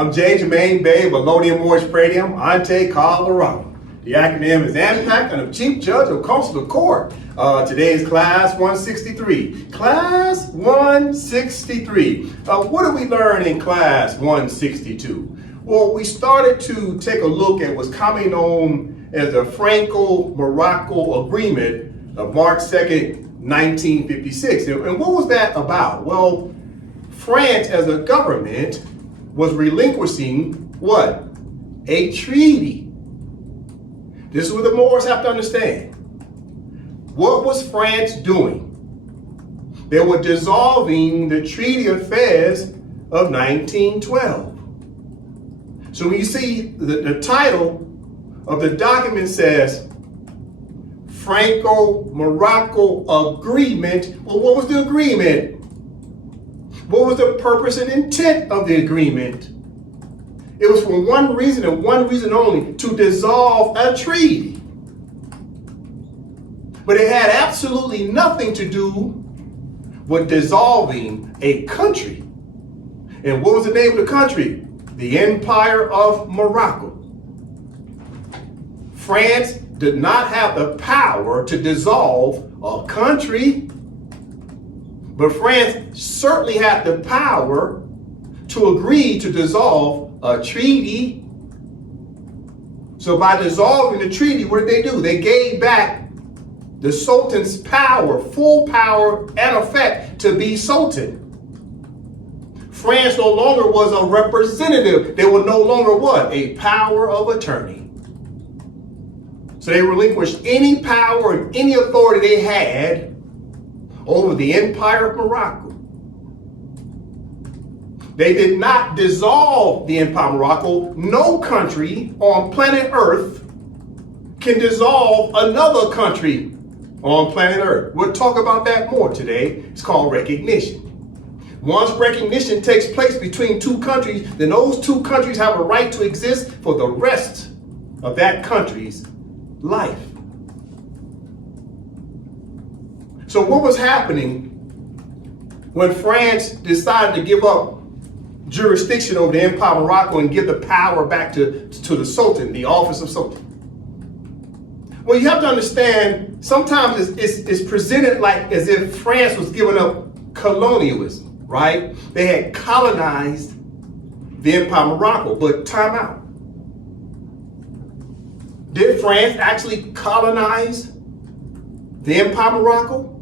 I'm J. Jermaine Bay, Valodium Morris Pradium, Ante, Colorado. The acronym is AMPAC, and I'm Chief Judge of Consular Court. Today is Class 163. Class 163. What did we learn in Class 162? Well, we started to take a look at what's commonly known as the Franco-Morocco Agreement of March 2nd, 1956. And what was that about? Well, France as a government was relinquishing what? A treaty. This is what the Moors have to understand. What was France doing? They were dissolving the Treaty of Fez of 1912. So when you see the title of the document says Franco-Morocco Agreement, well, what was the agreement? What was the purpose and intent of the agreement? It was for one reason and one reason only, to dissolve a treaty. But it had absolutely nothing to do with dissolving a country. And what was the name of the country? The Empire of Morocco. France did not have the power to dissolve a country, but France certainly had the power to agree to dissolve a treaty. So by dissolving the treaty, what did they do? They gave back the Sultan's power, full power and effect to be Sultan. France no longer was a representative. They were no longer what? A power of attorney. So they relinquished any power and any authority they had over the Empire of Morocco. They did not dissolve the Empire of Morocco. No country on planet Earth can dissolve another country on planet Earth. We'll talk about that more today. It's called recognition. Once recognition takes place between two countries, then those two countries have a right to exist for the rest of that country's life. So what was happening when France decided to give up jurisdiction over the Empire of Morocco and give the power back to the Sultan, the office of Sultan? Well, you have to understand, sometimes it's presented like as if France was giving up colonialism, right? They had colonized the Empire of Morocco, but time out. Did France actually colonize the Empire of Morocco?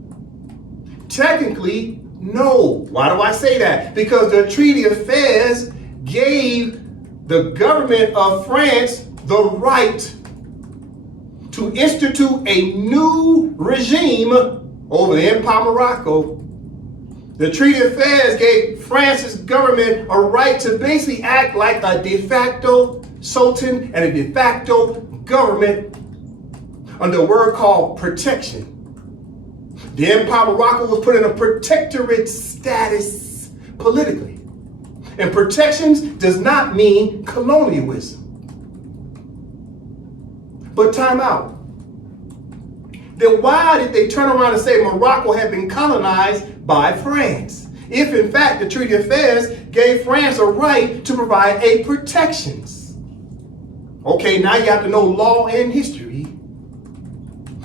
Technically, no. Why do I say that? Because the Treaty of Fez gave the government of France the right to institute a new regime over the Empire of Morocco. The Treaty of Fez gave France's government a right to basically act like a de facto Sultan and a de facto government under a word called protection. The Empire of Morocco was put in a protectorate status politically. And protections does not mean colonialism. But time out. Then why did they turn around and say Morocco had been colonized by France, if in fact the Treaty of Fez gave France a right to provide a protections? Okay, now you have to know law and history.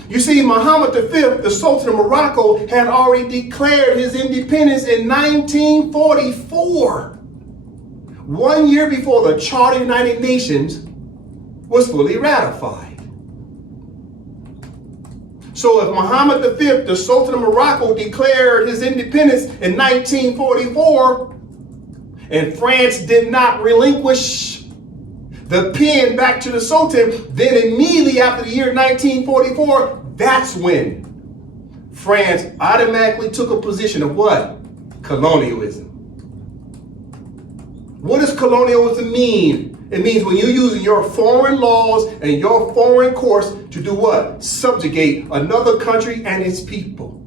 You see, Muhammad V, the Sultan of Morocco, had already declared his independence in 1944, 1 year before the Charter of the United Nations was fully ratified. So if Muhammad V, the Sultan of Morocco, declared his independence in 1944, and France did not relinquish the pen back to the Sultan, then immediately after the year 1944, that's when France automatically took a position of what? Colonialism. What does colonialism mean? It means when you're using your foreign laws and your foreign courts to do what? Subjugate another country and its people.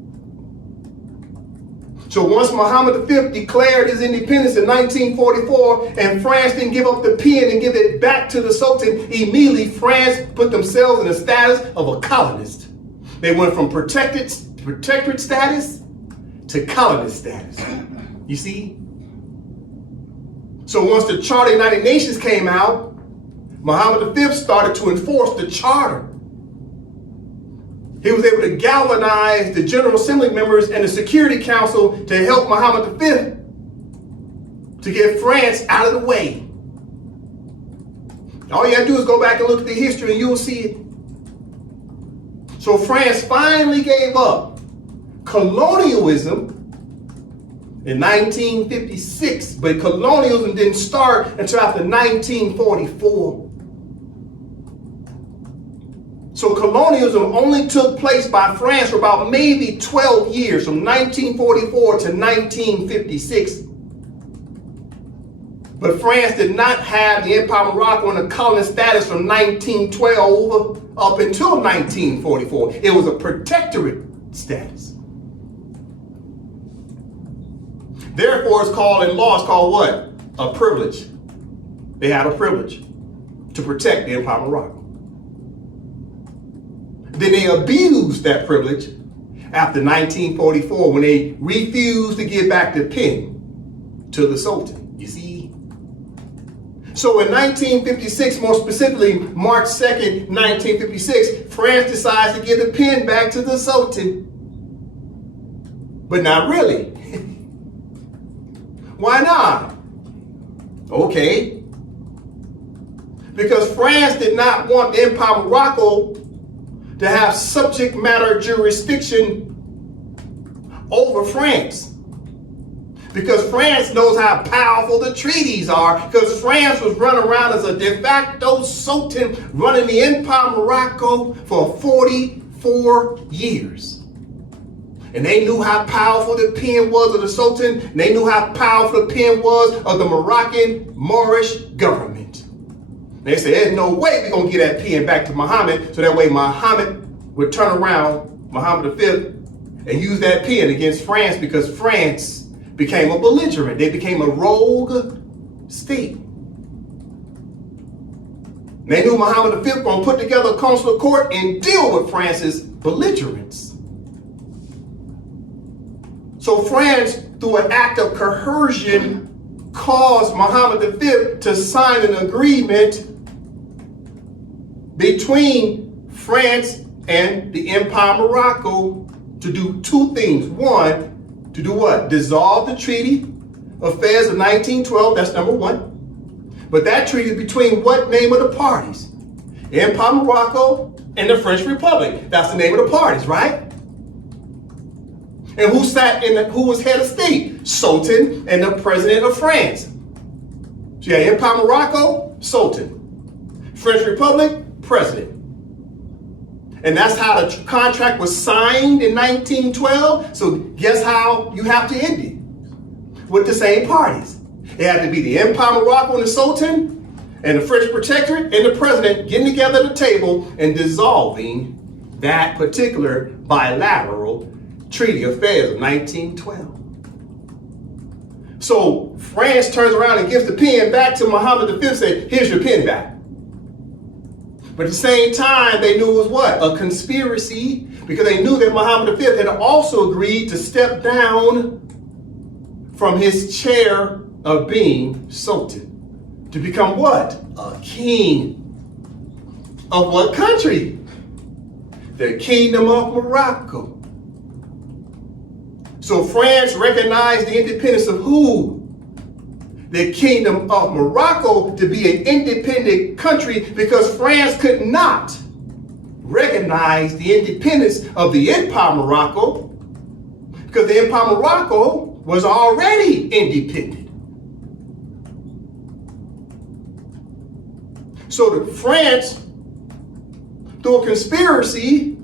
So once Muhammad V declared his independence in 1944 and France didn't give up the pen and give it back to the Sultan, immediately France put themselves in the status of a colonist. They went from protectorate status to colonist status. You see? So once the Charter of the United Nations came out, Muhammad V started to enforce the charter. He was able to galvanize the General Assembly members and the Security Council to help Muhammad V to get France out of the way. All you gotta do is go back and look at the history and you'll see it. So France finally gave up colonialism in 1956, but colonialism didn't start until after 1944. So colonialism only took place by France for about maybe 12 years, from 1944 to 1956. But France did not have the Empire of Morocco in a colonist status from 1912 up until 1944. It was a protectorate status. Therefore, it's called, in law, it's called what? A privilege. They had a privilege to protect the Empire of Morocco. Then they abused that privilege after 1944 when they refused to give back the pen to the Sultan. You see? So in 1956, more specifically, March 2nd, 1956, France decides to give the pen back to the Sultan. But not really. Why not? Okay. Because France did not want the Empire of Morocco to have subject matter jurisdiction over France. Because France knows how powerful the treaties are. Because France was running around as a de facto sultan running the Empire of Morocco for 44 years. And they knew how powerful the pen was of the Sultan. And they knew how powerful the pen was of the Moroccan Moorish government. They said, there's no way we're going to get that pen back to Muhammad, so that way Muhammad would turn around, Muhammad V, and use that pen against France, because France became a belligerent. They became a rogue state. They knew Muhammad V was going to put together a consular court and deal with France's belligerence. So France, through an act of coercion, caused Muhammad V to sign an agreement between France and the Empire of Morocco to do two things. One, to do what? Dissolve the Treaty of Fez of 1912, that's number one. But that treaty is between what name of the parties? Empire of Morocco and the French Republic. That's the name of the parties, right? And who sat who was head of state? Sultan and the president of France. So you had Empire of Morocco, Sultan. French Republic, president. And that's how the contract was signed in 1912. So guess how you have to end it? With the same parties. It had to be the Empire of Morocco and the Sultan and the French Protectorate and the president getting together at the table and dissolving that particular bilateral Treaty of Fez of 1912. So France turns around and gives the pen back to Muhammad V and says, here's your pen back. But at the same time, they knew it was what? A conspiracy, because they knew that Muhammad V had also agreed to step down from his chair of being Sultan to become what? A king. Of what country? The Kingdom of Morocco. So France recognized the independence of who? The Kingdom of Morocco to be an independent country, because France could not recognize the independence of the Empire of Morocco, because the Empire of Morocco was already independent. So the France, through a conspiracy,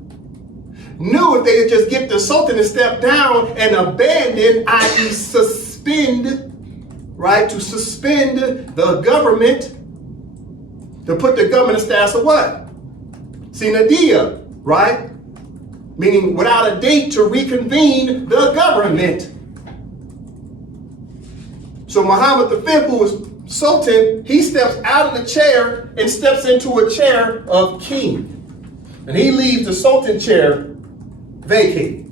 knew if they could just get the Sultan to step down and abandon, i.e. suspend, right, to suspend the government, to put the government in status of what? Sinadia, right? Meaning without a date to reconvene the government. So Muhammad V, who was Sultan, he steps out of the chair and steps into a chair of king. And he leaves the Sultan chair vacated.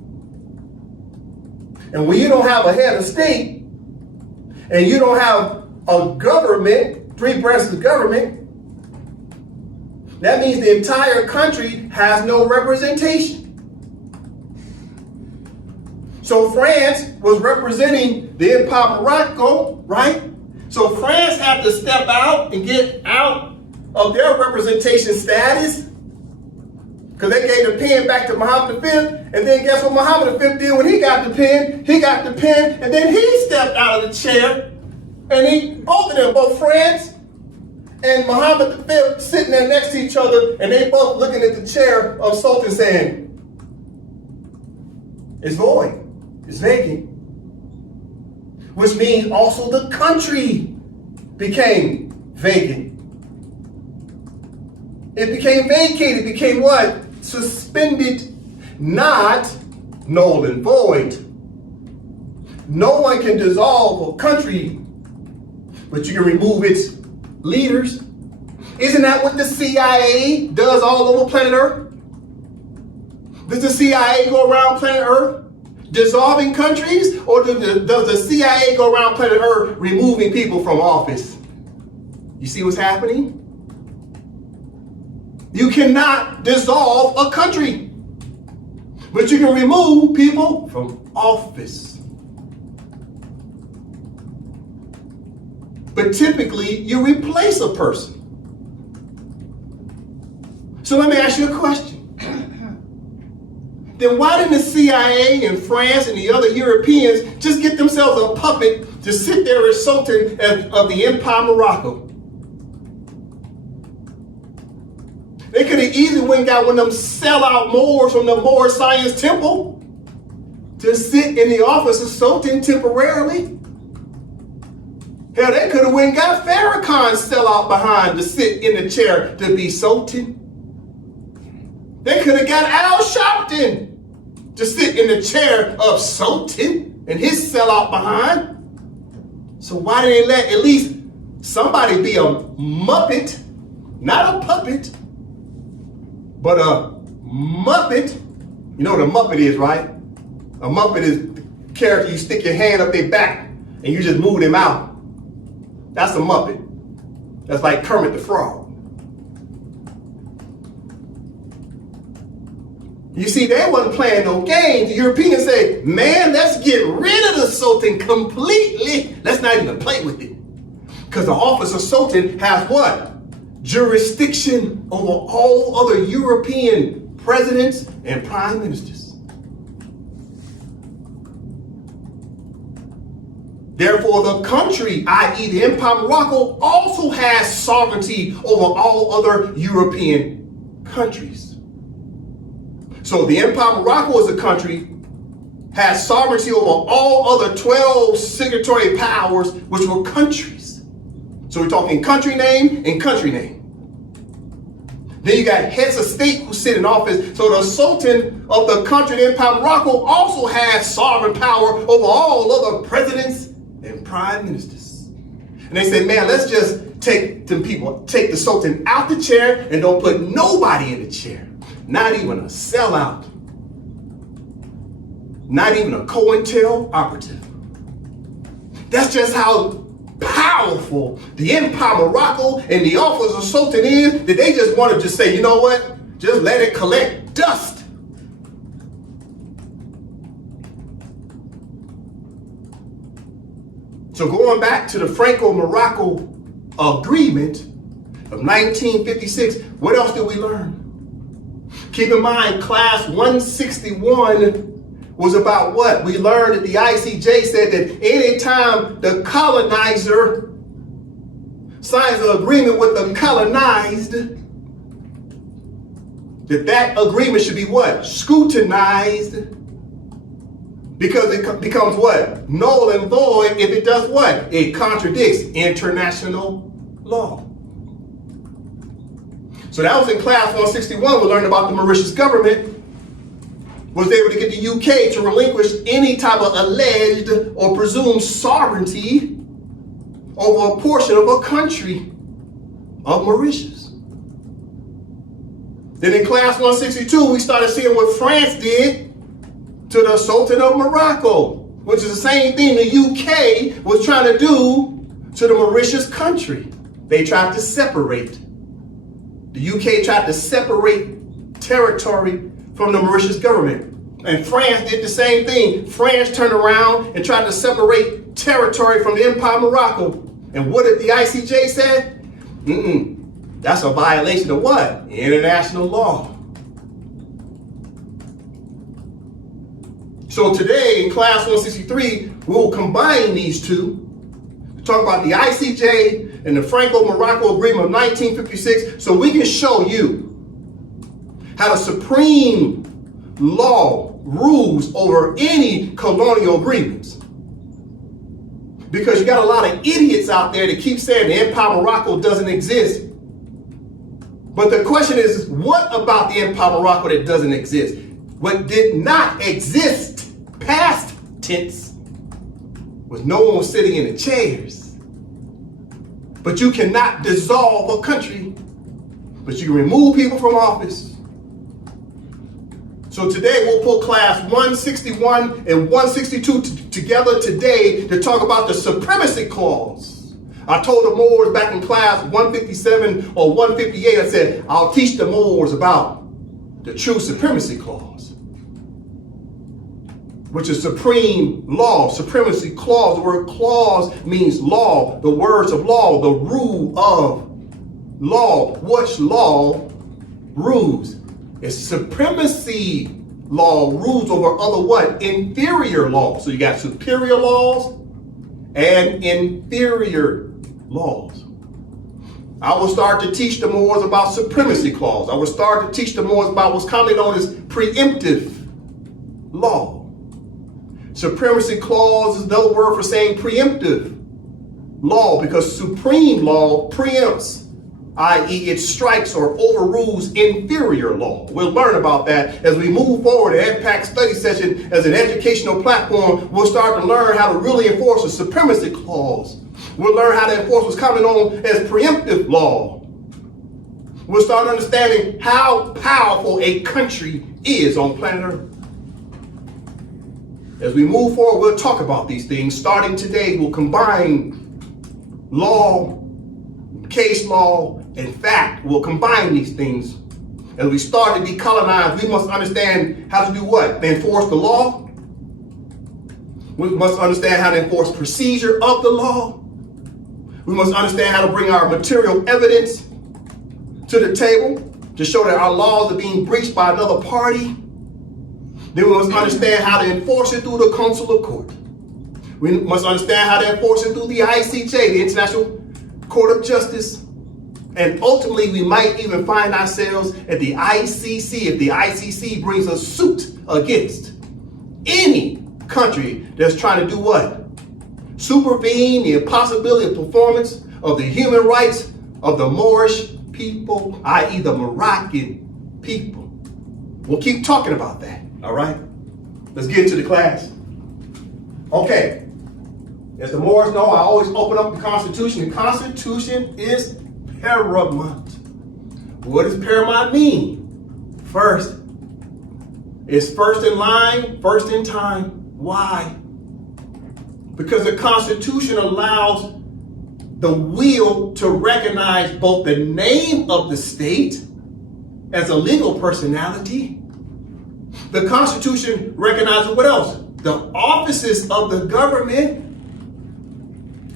And when you don't have a head of state, and you don't have a government, three branches of government, that means the entire country has no representation. So France was representing the Empire of Morocco, right? So France had to step out and get out of their representation status, because they gave the pen back to Muhammad V, and then guess what Muhammad V did when he got the pen? He got the pen, and then he stepped out of the chair, and both of them, both France and Muhammad V, sitting there next to each other, and they both looking at the chair of Sultan saying, it's void, it's vacant. Which means also the country became vacant. It became vacated, it became what? Suspended, not null and void. No one can dissolve a country, but you can remove its leaders. Isn't that what the CIA does all over planet Earth? Does the CIA go around planet Earth dissolving countries, or does the CIA go around planet Earth removing people from office? You see what's happening? You cannot dissolve a country, but you can remove people from office. But typically, you replace a person. So let me ask you a question. Then why didn't the CIA and France and the other Europeans just get themselves a puppet to sit there as Sultan of the Empire of Morocco? They could have easily went and got one of them sellout Moors from the Moor Science Temple to sit in the office of Sultan temporarily. Hell, they could have went and got Farrakhan sellout behind to sit in the chair to be Sultan. They could have got Al Sharpton to sit in the chair of Sultan and his sellout behind. So why did they let at least somebody be a Muppet, not a puppet, but a Muppet? You know what a Muppet is, right? A Muppet is the character you stick your hand up their back and you just move them out. That's a Muppet. That's like Kermit the Frog. You see, they wasn't playing no games. The Europeans say, man, let's get rid of the Sultan completely. Let's not even play with it. Because the office of Sultan has what? Jurisdiction over all other European presidents and prime ministers. Therefore, the country, i.e. the Empire of Morocco, also has sovereignty over all other European countries. So the Empire of Morocco as a country has sovereignty over all other 12 signatory powers, which were countries. So we're talking country name and country name. Then you got heads of state who sit in office. So the Sultan of the country, the Empire of Morocco, also has sovereign power over all other presidents and prime ministers. And they say, man, let's just take the Sultan out the chair and don't put nobody in the chair. Not even a sellout. Not even a COINTEL operative. That's just how powerful the Empire of Morocco and the office of Sultan is, that they just want to just say, you know what? Just let it collect dust. So going back to the Franco-Morocco agreement of 1956, what else did we learn? Keep in mind, class 161 was about what? We learned that the ICJ said that anytime the colonizer signs an agreement with the colonized, that agreement should be what? Scrutinized, because it becomes what? Null and void if it does what? It contradicts international law. So that was in class 161. We learned about the Mauritius government was able to get the UK to relinquish any type of alleged or presumed sovereignty over a portion of a country of Mauritius. Then in class 162, we started seeing what France did to the Sultan of Morocco, which is the same thing the UK was trying to do to the Mauritius country. They tried to separate. The UK tried to separate territory from the Mauritius government. And France did the same thing. France turned around and tried to separate territory from the Empire of Morocco. And what did the ICJ say? That's a violation of what? International law. So today in class 163, we will combine these two to talk about the ICJ and the Franco-Morocco Agreement of 1956 so we can show you how the supreme law rules over any colonial agreements. Because you got a lot of idiots out there that keep saying the Empire of Morocco doesn't exist. But the question is, what about the Empire of Morocco that doesn't exist? What did not exist, past tense, was no one was sitting in the chairs. But you cannot dissolve a country, but you can remove people from office. So today we'll put class 161 and 162 together today to talk about the Supremacy Clause. I told the Moors back in class 157 or 158, I said, I'll teach the Moors about the true Supremacy Clause, which is supreme law. Supremacy Clause, the word clause means law, the words of law, the rule of law. Which law rules? It's supremacy law rules over other what? Inferior laws. So you got superior laws and inferior laws. I will start to teach the Moors about Supremacy Clause. I will start to teach the Moors about what's commonly known as preemptive law. Supremacy Clause is another word for saying preemptive law because supreme law preempts, i.e. it strikes or overrules inferior law. We'll learn about that as we move forward. The AMPAC study session as an educational platform, we'll start to learn how to really enforce the Supremacy Clause. We'll learn how to enforce what's commonly known as preemptive law. We'll start understanding how powerful a country is on planet Earth. As we move forward, we'll talk about these things. Starting today, we'll combine law, case law, and fact. We'll combine these things. As we start to decolonize, we must understand how to do what? Enforce the law. We must understand how to enforce procedure of the law. We must understand how to bring our material evidence to the table to show that our laws are being breached by another party. Then we must understand how to enforce it through the Consular Court. We must understand how to enforce it through the ICJ, the International Court of Justice. And ultimately, we might even find ourselves at the ICC if the ICC brings a suit against any country that's trying to do what? Supervene the impossibility of performance of the human rights of the Moorish people, i.e. the Moroccan people. We'll keep talking about that, all right? Let's get into the class. Okay, as the Moors know, I always open up the Constitution. The Constitution is paramount. What does paramount mean? First. It's first in line, first in time. Why? Because the Constitution allows the will to recognize both the name of the state as a legal personality. The Constitution recognizes what else? The offices of the government.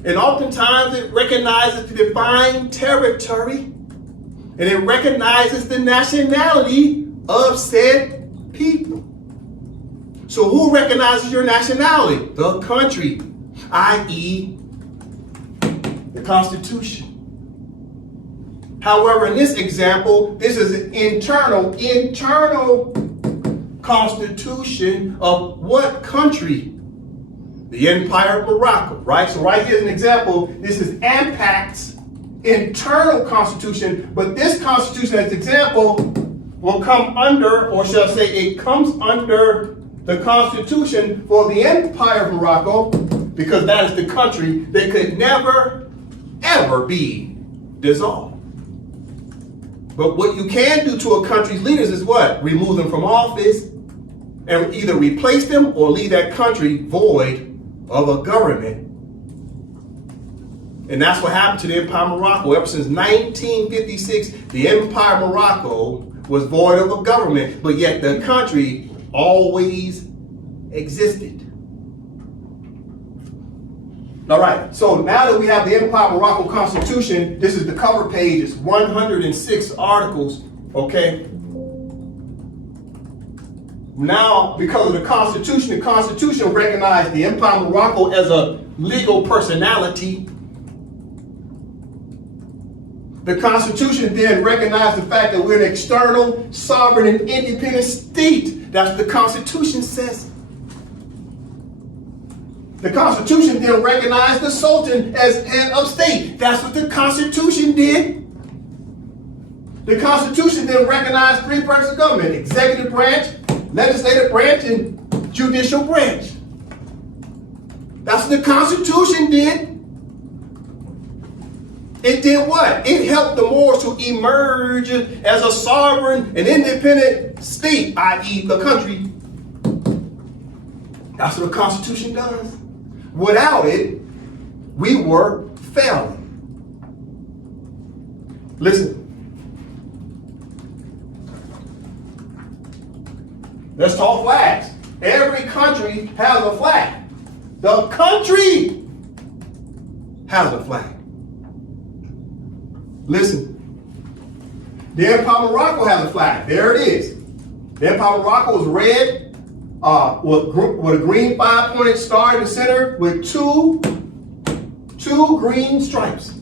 And oftentimes it recognizes the defined territory. And it recognizes the nationality of said people. So who recognizes your nationality? The country, i.e. the Constitution. However, in this example, this is an internal constitution of what country? The Empire of Morocco, right? So right here's an example. This is AMPAC's internal constitution, but this constitution as an example will come under, or shall I say it comes under the constitution for the Empire of Morocco, because that is the country that could never, ever be dissolved. But what you can do to a country's leaders is what? Remove them from office and either replace them or leave that country void of a government. And that's what happened to the Empire of Morocco. Ever since 1956, the Empire of Morocco was void of a government, but yet the country always existed. All right, so now that we have the Empire of Morocco Constitution, this is the cover page, it's 106 articles, okay? Now, because of the Constitution recognized the Empire of Morocco as a legal personality. The Constitution then recognized the fact that we're an external, sovereign, and independent state. That's what the Constitution says. The Constitution then recognized the Sultan as head of state. That's what the Constitution did. The Constitution then recognized three branches of government: executive branch, legislative branch, and judicial branch. That's what the Constitution did. It did what? It helped the Moors to emerge as a sovereign and independent state, i.e. the country. That's what the Constitution does. Without it, we were failing. Listen. Let's talk flags. Every country has a flag. The country has a flag. Listen. The Empire of Morocco has a flag. There it is. The Empire of Morocco is red with a green 5-pointed star in the center with two green stripes.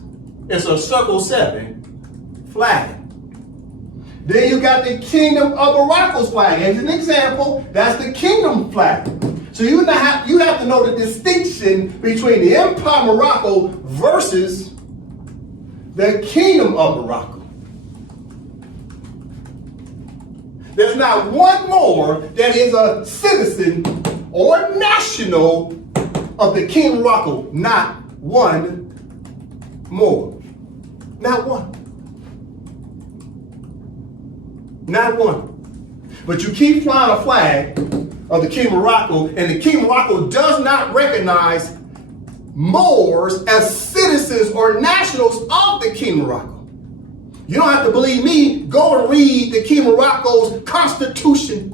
It's a circle 7 flag. Then you got the Kingdom of Morocco's flag. As an example, that's the kingdom flag. So you have to know the distinction between the Empire of Morocco versus the Kingdom of Morocco. There's not one Moor that is a citizen or national of the Kingdom of Morocco. Not one Moor. Not one. Not one. But you keep flying a flag of the Kingdom of Morocco, and the Kingdom of Morocco does not recognize Moors as citizens or nationals of the Kingdom of Morocco. You don't have to believe me. Go and read the Kingdom of Morocco's constitution.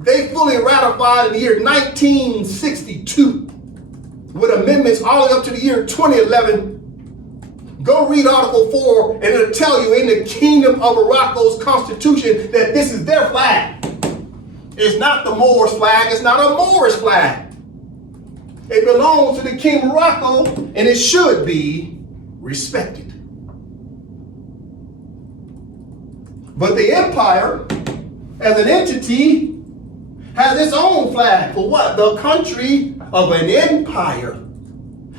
They fully ratified in the year 1962 with amendments all the way up to the year 2011. Go read Article 4 and it'll tell you in the Kingdom of Morocco's constitution that this is their flag. It's not the Moors flag. It's not a Moorish flag. It belongs to the Kingdom of Morocco and it should be respected. But the empire, as an entity, has its own flag for what? The country of an empire.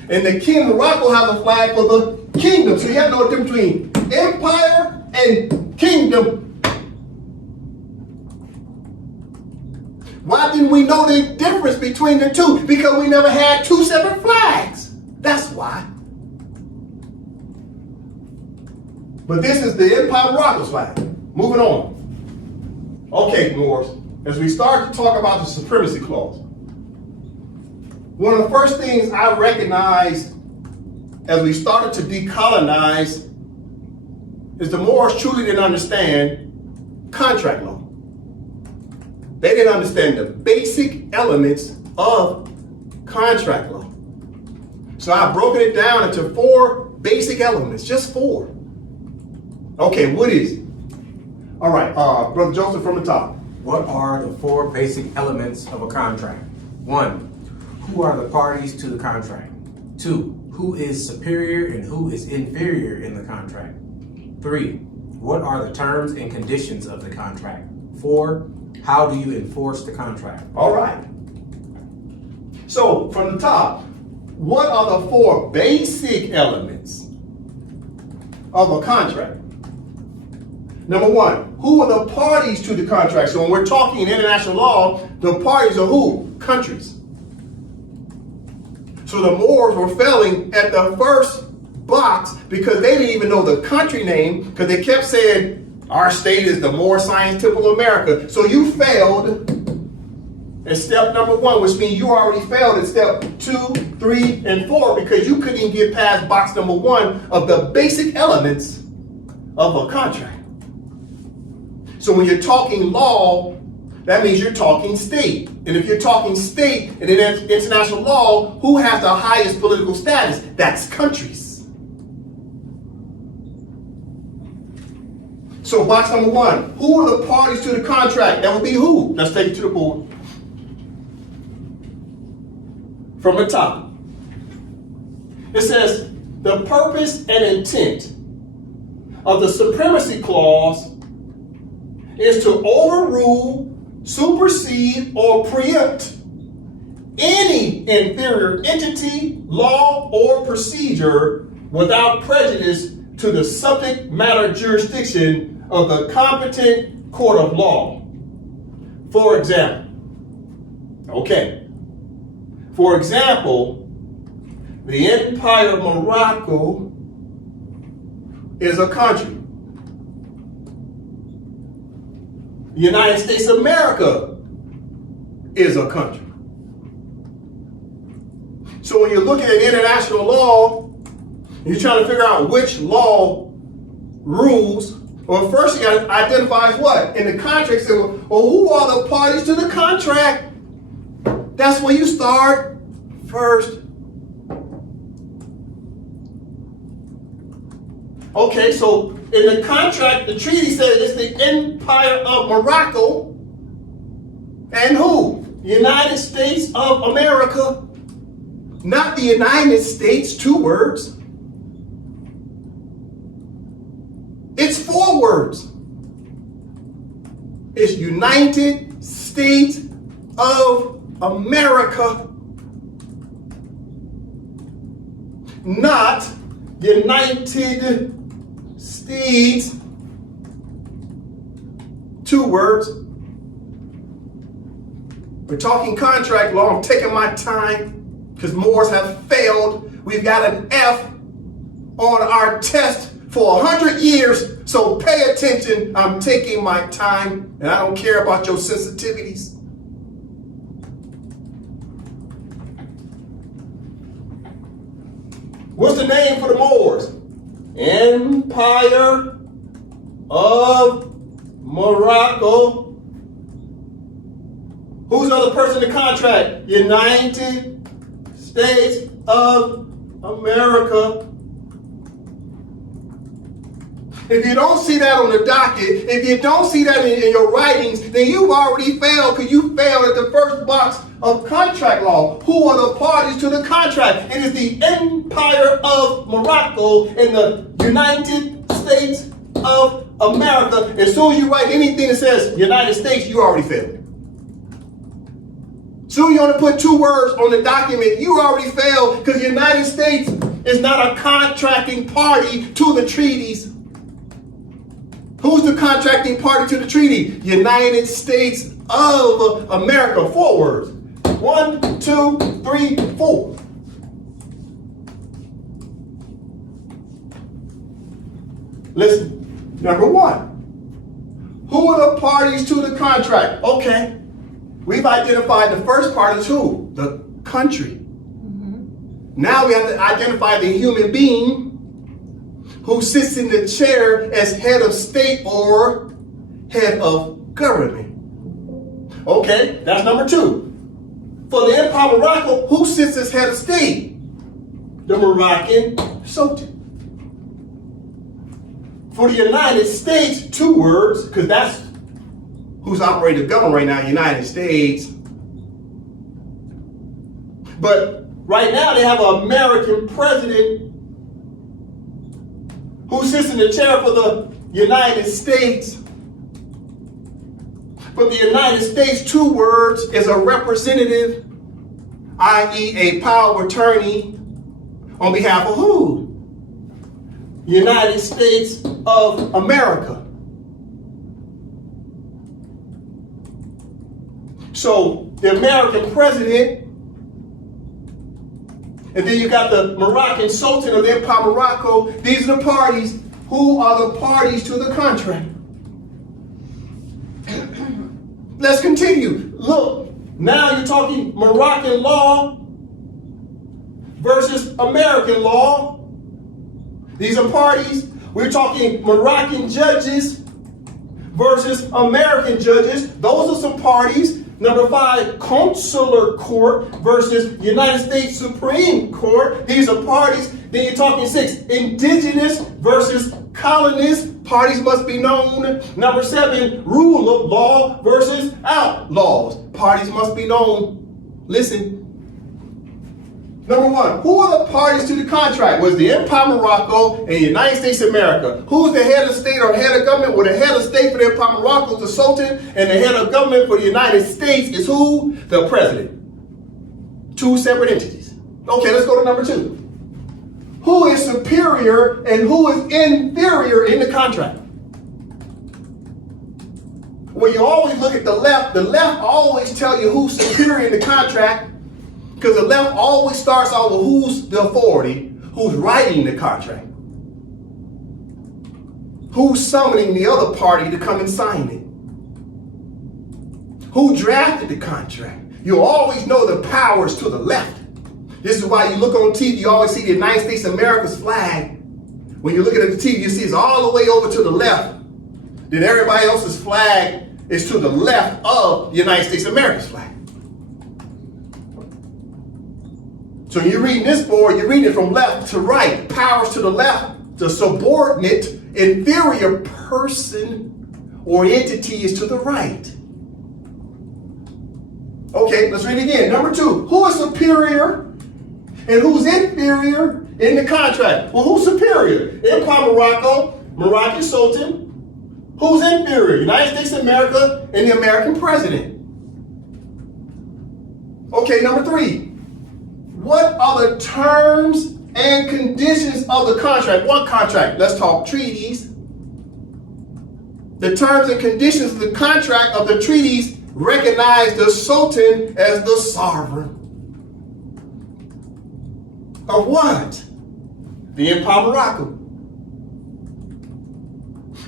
And the Kingdom of Morocco has a flag for the kingdom. So you have to know the difference between empire and kingdom. Why didn't we know the difference between the two? Because we never had two separate flags. That's why. But this is the Empire of Morocco's flag. Moving on. Okay, Moors, as we start to talk about the Supremacy Clause, one of the first things I recognized as we started to decolonize is the Moors truly didn't understand contract law. They didn't understand the basic elements of contract law. So I've broken it down into 4 basic elements, just 4. Okay, what is it? All right, Brother Joseph from the top. What are the 4 basic elements of a contract? 1, who are the parties to the contract? 2, who is superior and who is inferior in the contract? 3, what are the terms and conditions of the contract? 4, how do you enforce the contract? All right. So from the top, what are the 4 basic elements of a contract? Number 1, who are the parties to the contract? So when we're talking in international law, the parties are who? Countries. So the Moors were failing at the first box because they didn't even know the country name because they kept saying, our state is the Moor Science Temple of America. So you failed It's step number 1, which means you already failed at step 2, 3, and 4 because you couldn't even get past box number 1 of the basic elements of a contract. So when you're talking law, that means you're talking state. And if you're talking state and in international law, who has the highest political status? That's countries. So box number 1, who are the parties to the contract? That would be who? Let's take it to the board. From the top. It says, the purpose and intent of the Supremacy Clause is to overrule, supersede, or preempt any inferior entity, law, or procedure without prejudice to the subject matter jurisdiction of the competent court of law. For example, the Empire of Morocco is a country. The United States of America is a country. So when you're looking at international law, you're trying to figure out which law rules. Well, first you got to identify what? In the contract, say, well, who are the parties to the contract? That's where you start first. Okay, so in the contract, the treaty says it's the Empire of Morocco. And who? United States of America. Not the United States, 2 words. It's 4 words. It's United States of America. Not United States, 2 words. We're talking contract law. I'm taking my time because Moors have failed. We've got an F on our test for 100 years. So pay attention. I'm taking my time and I don't care about your sensitivities. What's the name for the Moors? Empire of Morocco. Who's the other person in the contract? United States of America. If you don't see that on the docket, if you don't see that in your writings, then you've already failed because you failed at the first box of contract law. Who are the parties to the contract? It is the Empire of Morocco and the United States of America. As soon as you write anything that says United States, you already failed. Soon you only put 2 words on the document, you already failed because the United States is not a contracting party to the treaties. Who's the contracting party to the treaty? United States of America. 4 words. 1, 2, 3, 4. Listen. Number 1. Who are the parties to the contract? Okay. We've identified the first part as who? The country. Now we have to identify the human being who sits in the chair as head of state or head of government. Okay, that's number 2. For the Empire of Morocco, who sits as head of state? The Moroccan Sultan. For the United States, 2 words, because that's who's operating the government right now, United States. But right now they have an American president who sits in the chair for the United States. But the United States, 2 words, is a representative, i.e. a power of attorney on behalf of who? United States of America. So the American president, and then you got the Moroccan Sultan of the Empire of Morocco. These are the parties. Who are the parties to the contract? Let's continue. Look, Now you're talking Moroccan law versus American law. These are parties. We're talking Moroccan judges versus American judges. Those are some parties. Number 5, Consular Court versus United States Supreme Court. These are parties. Then you're talking 6, Indigenous versus Colonist. Parties must be known. Number 7, rule of law versus outlaws. Parties must be known. Listen. Number 1, who are the parties to the contract? Was the Empire Morocco and the United States of America? Who's the head of state or head of government? Well, the head of state for the Empire Morocco is the Sultan, and the head of government for the United States is who? The president. 2 separate entities. Okay, let's go to number 2. Who is superior and who is inferior in the contract? Well, you always look at the left. The left always tell you who's superior in the contract, because the left always starts out with who's the authority, who's writing the contract, who's summoning the other party to come and sign it, who drafted the contract. You always know the powers to the left. This is why you look on TV, you always see the United States of America's flag. When you look at the TV, you see it's all the way over to the left. Then everybody else's flag is to the left of the United States of America's flag. So you're reading this board, you're reading it from left to right. Powers to the left, the subordinate, inferior person or entity is to the right. Okay, let's read it again. Number 2, who is superior and who's inferior in the contract? Well, who's superior? Empire Morocco, Moroccan Sultan. Who's inferior? United States of America and the American president. Okay, number 3. What are the terms and conditions of the contract? What contract? Let's talk treaties. The terms and conditions of the contract of the treaties recognize the Sultan as the sovereign. Of what? The Empire Morocco.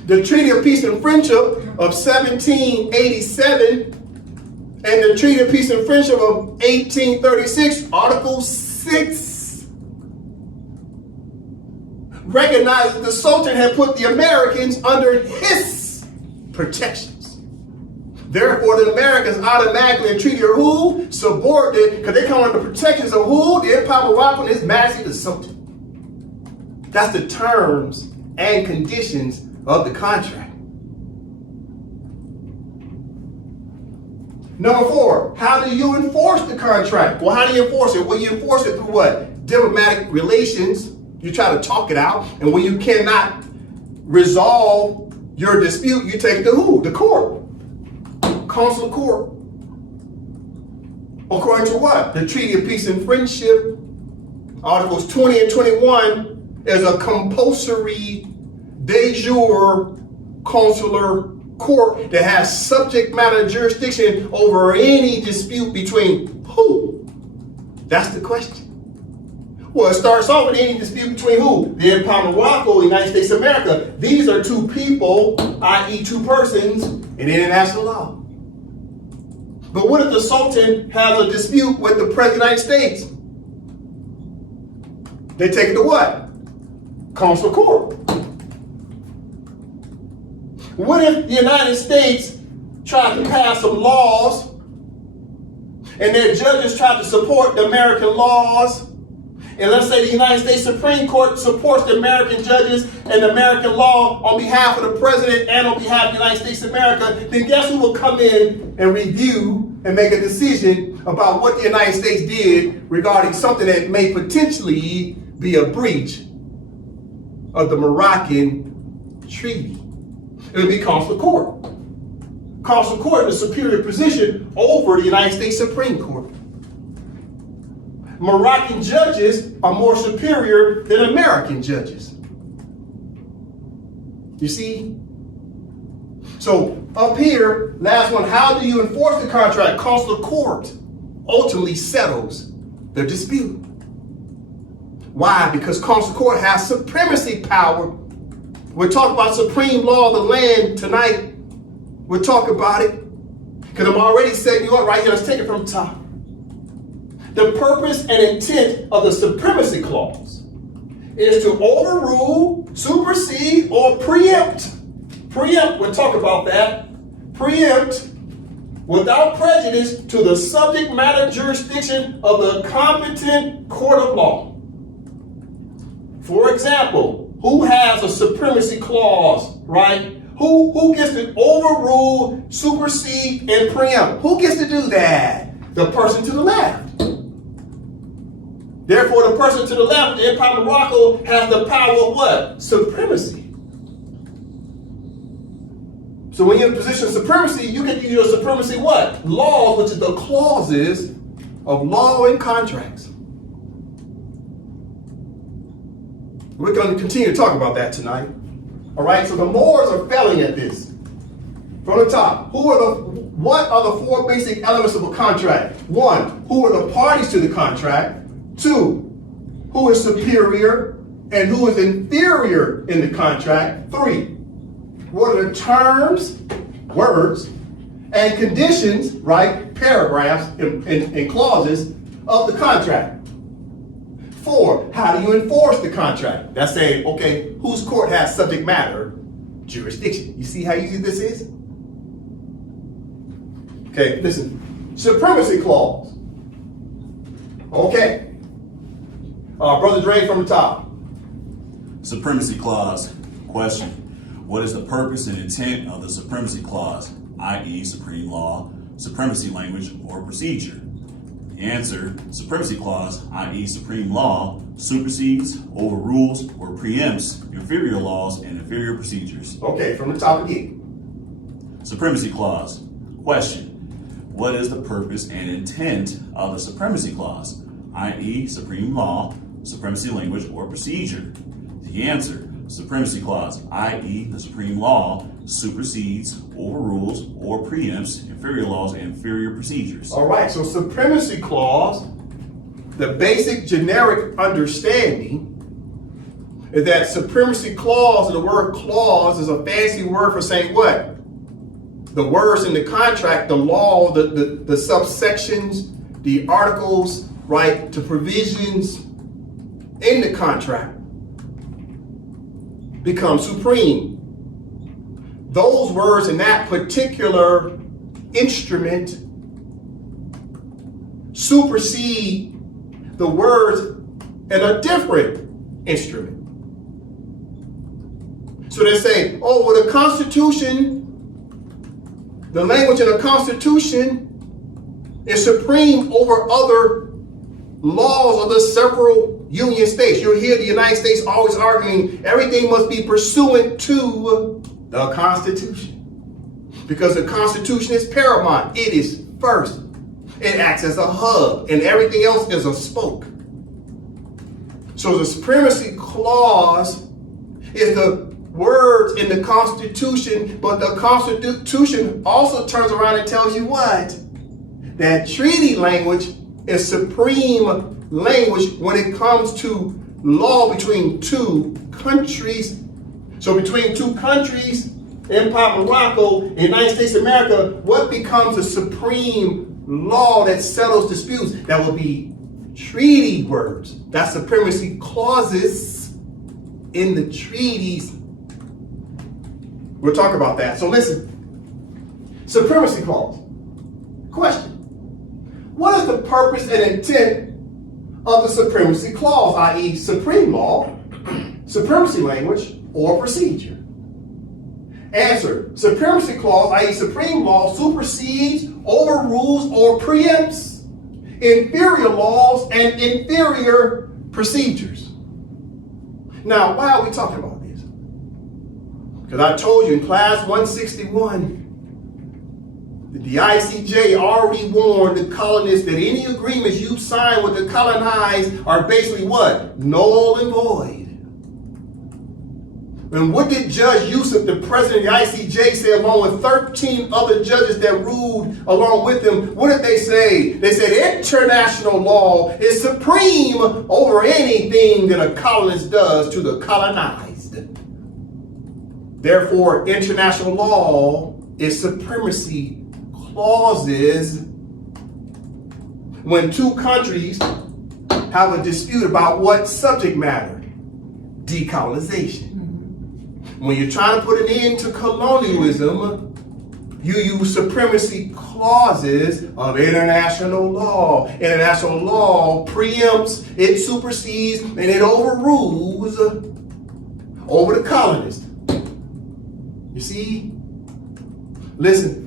The Treaty of Peace and Friendship of 1787 and the Treaty of Peace and Friendship of 1836, Article 6, recognizes the Sultan had put the Americans under his protections. Therefore, the Americans automatically in treaty are who? Subordinate, because they come under the protections of who? The Empire Morocco and His Majesty the Sultan. That's the terms and conditions of the contract. Number 4, how do you enforce the contract? Well, how do you enforce it? Well, you enforce it through what? Diplomatic relations. You try to talk it out. And when you cannot resolve your dispute, you take it to who? The court. Consular court. According to what? The Treaty of Peace and Friendship, Articles 20 and 21, is a compulsory de jure consular court that has subject matter jurisdiction over any dispute between who? That's the question. Well, it starts off with any dispute between who? The Empire Morocco, the United States of America. These are 2 people, i.e. 2 persons in international law. But what if the Sultan has a dispute with the President of the United States? They take it to what? Consular court. What if the United States tried to pass some laws and their judges tried to support the American laws? And let's say the United States Supreme Court supports the American judges and the American law on behalf of the president and on behalf of the United States of America, then guess who will come in and review and make a decision about what the United States did regarding something that may potentially be a breach of the Moroccan treaty? It would be consular court. Consular court is a superior position over the United States Supreme Court. Moroccan judges are more superior than American judges. You see? So up here, last one, how do you enforce the contract? Consular court ultimately settles the dispute. Why? Because consular court has supremacy power. We're talking about supreme law of the land tonight. We'll talk about it. Because I'm already setting you up right here. Let's take it from the top. The purpose and intent of the Supremacy Clause is to overrule, supersede, or preempt. Preempt, we'll talk about that. Preempt without prejudice to the subject matter jurisdiction of the competent court of law. For example, who has a Supremacy Clause, right? Who gets to overrule, supersede, and preempt? Who gets to do that? The person to the left. Therefore, the person to the left, the Empire of Morocco, has the power of what? Supremacy. So when you're in a position of supremacy, you get to use your supremacy what? Laws, which is the clauses of law and contracts. We're going to continue to talk about that tonight. All right, so the Moors are failing at this. From the top, what are the four basic elements of a contract? 1, who are the parties to the contract? 2, who is superior and who is inferior in the contract? 3, what are the terms, words, and conditions, right, paragraphs and clauses of the contract? 4, how do you enforce the contract? That's saying, okay, whose court has subject matter jurisdiction? You see how easy this is? Okay, listen. Supremacy Clause. Okay. Brother Dre from the top. Supremacy Clause. Question. What is the purpose and intent of the Supremacy Clause, i.e. supreme law, supremacy language, or procedure? Answer. Supremacy Clause, i.e. supreme law, supersedes, overrules, or preempts inferior laws and inferior procedures. Okay, from the top again. Supremacy Clause. Question. What is the purpose and intent of the Supremacy Clause, i.e. supreme law, supremacy language, or procedure? The answer. Supremacy Clause, i.e. the supreme law, supersedes, overrules, or preempts inferior laws and inferior procedures. All right, so Supremacy Clause, the basic generic understanding is that Supremacy Clause, and the word clause is a fancy word for saying what? The words in the contract, the law, the subsections, the articles, right, to provisions in the contract become supreme. Those words in that particular instrument supersede the words in a different instrument. So they say, oh, well, the Constitution, the language in the Constitution is supreme over other laws of the several Union states. You'll hear the United States always arguing everything must be pursuant to the Constitution. Because the Constitution is paramount. It is first. It acts as a hub, and everything else is a spoke. So the Supremacy Clause is the words in the Constitution, but the Constitution also turns around and tells you what? That treaty language is supreme language when it comes to law between two countries. So between two countries, Empire of Morocco and United States of America, what becomes a supreme law that settles disputes? That will be treaty words. That's supremacy clauses in the treaties. We'll talk about that. So listen, Supremacy Clause. Question. What is the purpose and intent of the Supremacy Clause, i.e. supreme law, supremacy language, or procedure? Answer. Supremacy Clause, i.e. supreme law, supersedes, overrules, or preempts inferior laws and inferior procedures. Now, why are we talking about this? Because I told you in class 161, the ICJ already warned the colonists that any agreements you sign with the colonized are basically what? Null and void. And what did Judge Yusuf, the president of the ICJ, say along with 13 other judges that ruled along with him? What did they say? They said international law is supreme over anything that a colonist does to the colonized. Therefore, international law is supremacy clauses when two countries have a dispute about what subject matter? Decolonization. When you're trying to put an end to colonialism, you use supremacy clauses of international law. International law preempts, it supersedes, and it overrules over the colonist. You see? Listen.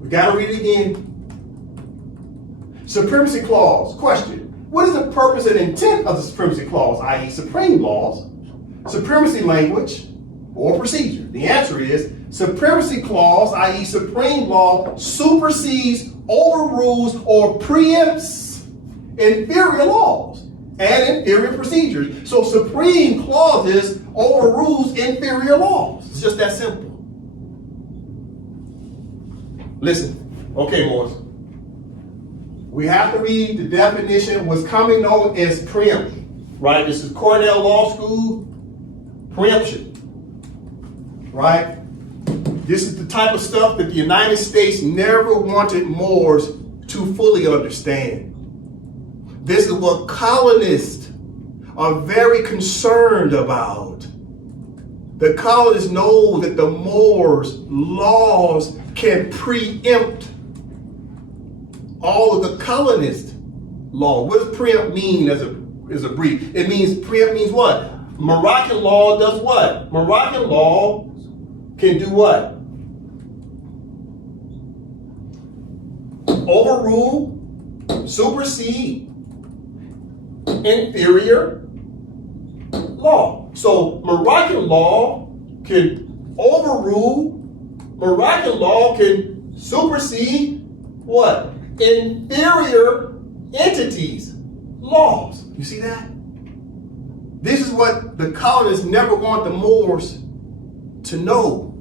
We gotta read it again. Supremacy Clause. Question. What is the purpose and intent of the Supremacy Clause, i.e. supreme laws, supremacy language, or procedure? The answer is Supremacy Clause, i.e. supreme law, supersedes, overrules, or preempts inferior laws and inferior procedures. So supreme clauses overrules inferior laws. It's just that simple. Listen. Okay, Morris. We have to read the definition of what's commonly known as preemption, right? This is Cornell Law School preemption, right? This is the type of stuff that the United States never wanted Moors to fully understand. This is what colonists are very concerned about. The colonists know that the Moors' laws can preempt all of the colonist law. What does preempt mean as a brief? It means preempt means what? Moroccan law does what? Moroccan law can do what? Overrule, supersede, inferior law. So Moroccan law can overrule, Moroccan law can supersede what? Inferior entities, laws. You see that? This is what the colonists never want the Moors to know.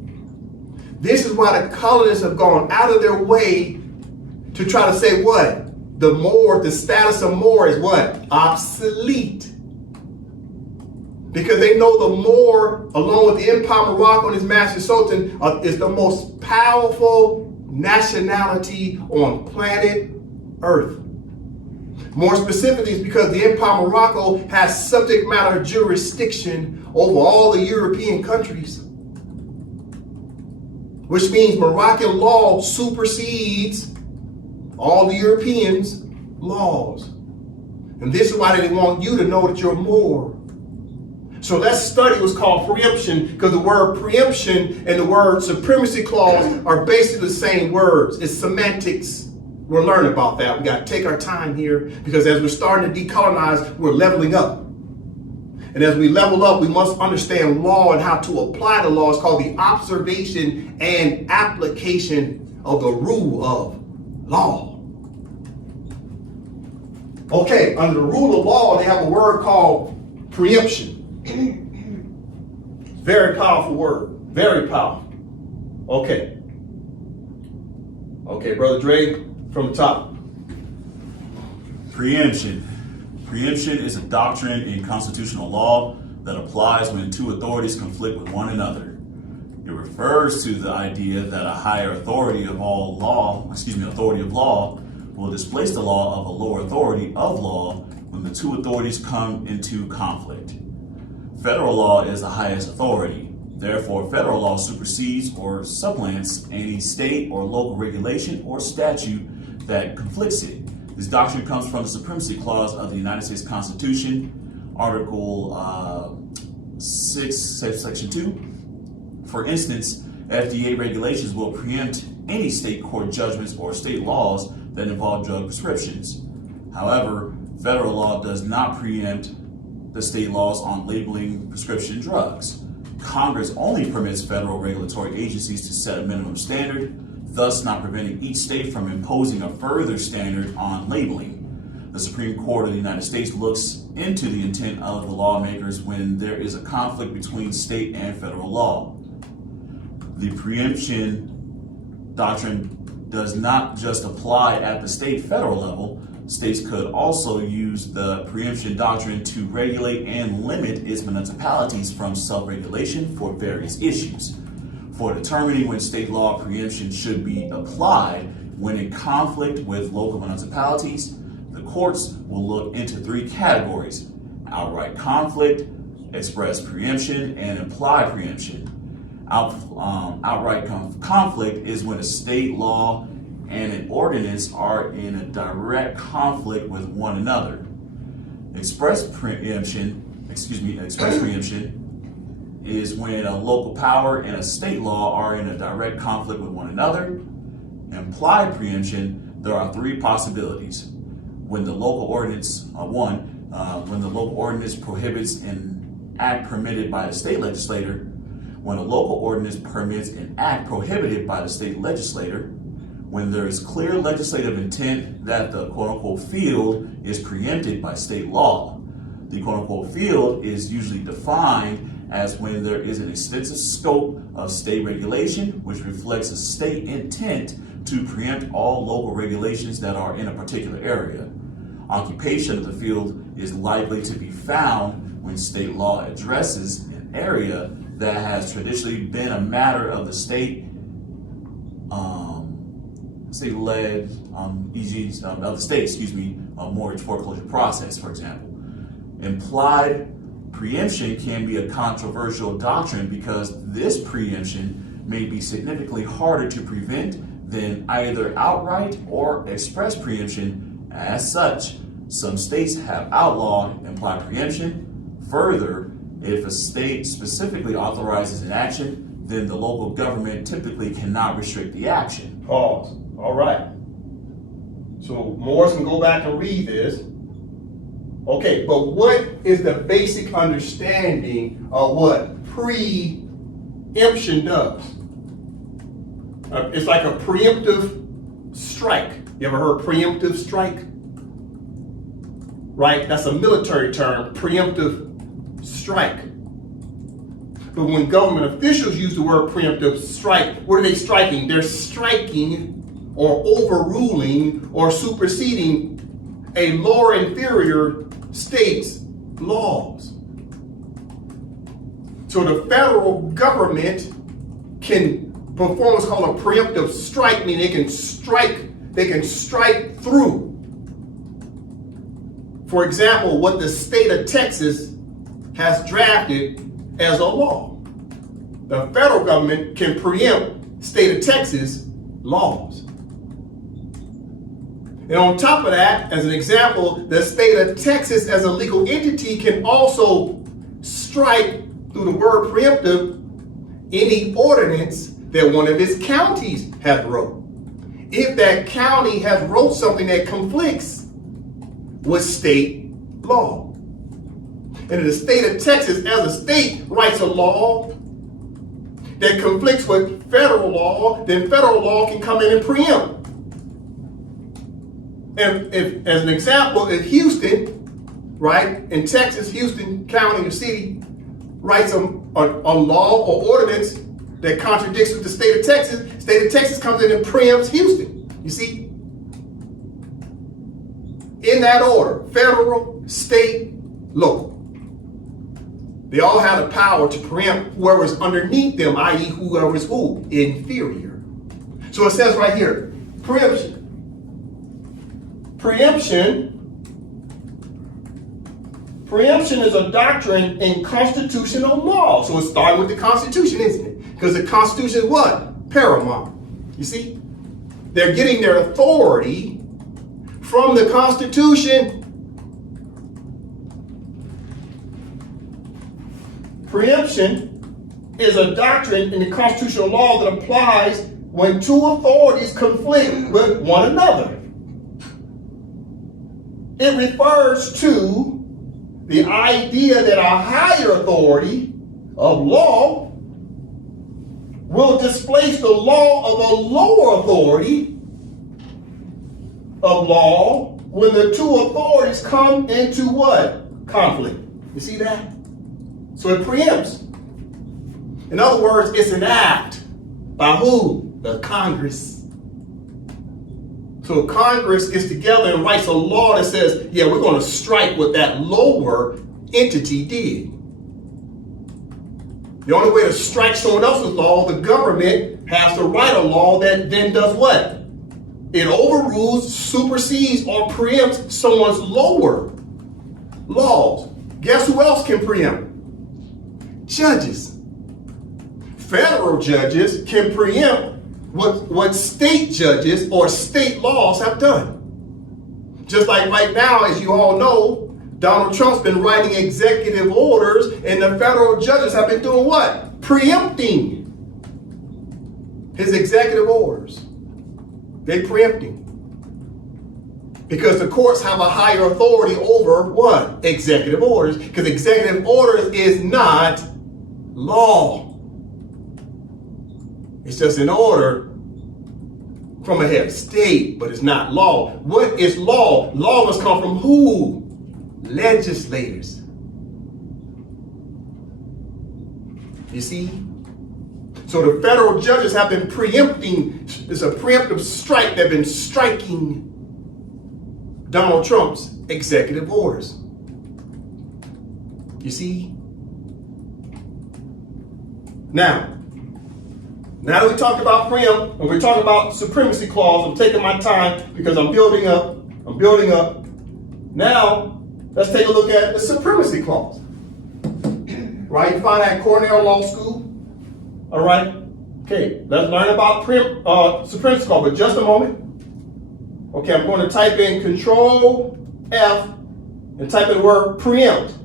This is why the colonists have gone out of their way to try to say what? The status of Moor is what? Obsolete. Because they know the Moor, along with the Empire of Morocco and his master Sultan, is the most powerful nationality on planet Earth. More specifically, it's because the Empire of Morocco has subject matter jurisdiction over all the European countries, which means Moroccan law supersedes all the Europeans' laws. And this is why they want you to know that you're Moor. So let's study what's called preemption, because the word preemption and the word supremacy clause are basically the same words. It's semantics. We'll learn about that. We got to take our time here, because as we're starting to decolonize, we're leveling up. And as we level up, we must understand law and how to apply the law. It's called the observation and application of the rule of law. Okay, under the rule of law, they have a word called preemption. Very powerful word. Very powerful. Okay. Okay, Brother Dre, from the top. Preemption. Preemption is a doctrine in constitutional law that applies when two authorities conflict with one another. It refers to the idea that a higher authority of law will displace the law of a lower authority of law when the two authorities come into conflict. Federal law is the highest authority. Therefore, federal law supersedes or supplants any state or local regulation or statute that conflicts it. This doctrine comes from the Supremacy Clause of the United States Constitution, Article 6, Section 2. For instance, FDA regulations will preempt any state court judgments or state laws that involve drug prescriptions. However, federal law does not preempt the state laws on labeling prescription drugs. Congress only permits federal regulatory agencies to set a minimum standard, thus not preventing each state from imposing a further standard on labeling. The Supreme Court of the United States looks into the intent of the lawmakers when there is a conflict between state and federal law. The preemption doctrine does not just apply at the state-federal level. States could also use the preemption doctrine to regulate and limit its municipalities from self-regulation for various issues. For determining when state law preemption should be applied when in conflict with local municipalities, the courts will look into three categories: outright conflict, express preemption, and implied preemption. Outright conflict is when a state law and an ordinance are in a direct conflict with one another. Express preemption is when a local power and a state law are in a direct conflict with one another. Implied preemption, there are three possibilities. When the local ordinance, when the local ordinance prohibits an act permitted by the state legislator, when a local ordinance permits an act prohibited by the state legislator, when there is clear legislative intent that the quote-unquote field is preempted by state law. The quote-unquote field is usually defined as when there is an extensive scope of state regulation which reflects a state intent to preempt all local regulations that are in a particular area. Occupation of the field is likely to be found when state law addresses an area that has traditionally been a matter of the state-led, mortgage foreclosure process, for example. Implied preemption can be a controversial doctrine because this preemption may be significantly harder to prevent than either outright or express preemption. As such, some states have outlawed implied preemption. Further, if a state specifically authorizes an action, then the local government typically cannot restrict the action. Pause. All right. So Morris can go back and read this. Okay, but what is the basic understanding of what preemption does? It's like a preemptive strike. You ever heard preemptive strike? Right? That's a military term, preemptive strike. But when government officials use the word preemptive strike, what are they striking? They're striking or overruling or superseding a lower inferior state's laws. So the federal government can perform what's called a preemptive strike, meaning they can strike through. For example, what the state of Texas has drafted as a law. The federal government can preempt state of Texas laws. And on top of that, as an example, the state of Texas as a legal entity can also strike through the word preemptive any ordinance that one of its counties has wrote. If that county has wrote something that conflicts with state law. And if the state of Texas as a state writes a law that conflicts with federal law, then federal law can come in and preempt. And if, as an example, if Houston, right, in Texas, Houston County or city writes a law or ordinance that contradicts with the state of Texas comes in and preempts Houston. You see? In that order, federal, state, local. They all have the power to preempt whoever's underneath them, i.e. whoever is who? Inferior. So it says right here, preemption. Preemption is a doctrine in constitutional law. So it's starting with the Constitution, isn't it? Because the Constitution is what? Paramount. You see? They're getting their authority from the Constitution. Preemption is a doctrine in the constitutional law that applies when two authorities conflict with one another. It refers to the idea that a higher authority of law will displace the law of a lower authority of law when the two authorities come into what? Conflict. You see that? So it preempts. In other words, it's an act by who? The Congress. So Congress gets together and writes a law that says, yeah, we're going to strike what that lower entity did. The only way to strike someone else's law, the government has to write a law that then does what? It overrules, supersedes, or preempts someone's lower laws. Guess who else can preempt? Judges. Federal judges can preempt what state judges or state laws have done. Just like right now, as you all know, Donald Trump's been writing executive orders, and the federal judges have been doing what? Preempting his executive orders. They preempting. Because the courts have a higher authority over what? Executive orders. Because executive orders is not law. It's just an order from a head of state, but it's not law. What is law? Law must come from who? Legislators. You see? So the federal judges have been preempting, it's a preemptive strike. They've been striking Donald Trump's executive orders. You see? Now that we talked about preempt, and we're talking about Supremacy Clause, I'm taking my time because I'm building up. Now, let's take a look at the Supremacy Clause. Right, you find that at Cornell Law School. All right. Okay, let's learn about Supremacy Clause, but just a moment. Okay, I'm going to type in Control F and type in the word preempt.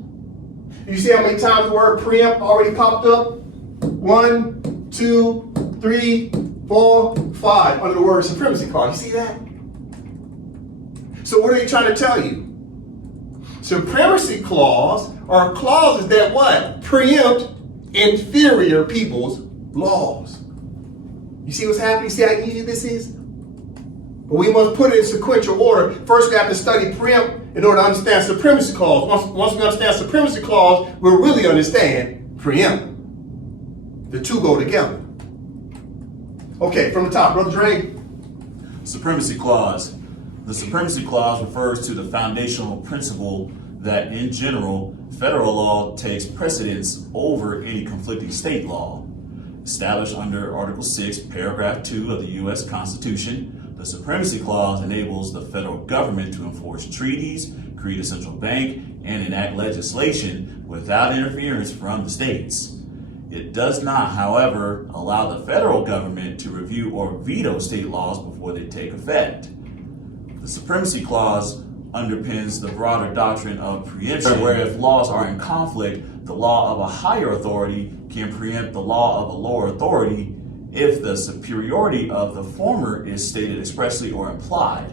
You see how many times the word preempt already popped up? 1, 2, 3, 4, 5 under the word Supremacy Clause. You see that? So what are they trying to tell you? Supremacy Clause are clauses that what? Preempt inferior people's laws. You see what's happening? See how easy this is? But we must put it in sequential order. First, we have to study preempt in order to understand Supremacy Clause. Once we understand Supremacy Clause, we'll really understand preempt. The two go together. Okay, from the top, Brother Dre. Supremacy Clause. The Supremacy Clause refers to the foundational principle that, in general, federal law takes precedence over any conflicting state law. Established under Article 6, Paragraph 2 of the U.S. Constitution, the Supremacy Clause enables the federal government to enforce treaties, create a central bank, and enact legislation without interference from the states. It does not, however, allow the federal government to review or veto state laws before they take effect. The Supremacy Clause underpins the broader doctrine of preemption, where if laws are in conflict, the law of a higher authority can preempt the law of a lower authority if the superiority of the former is stated expressly or implied.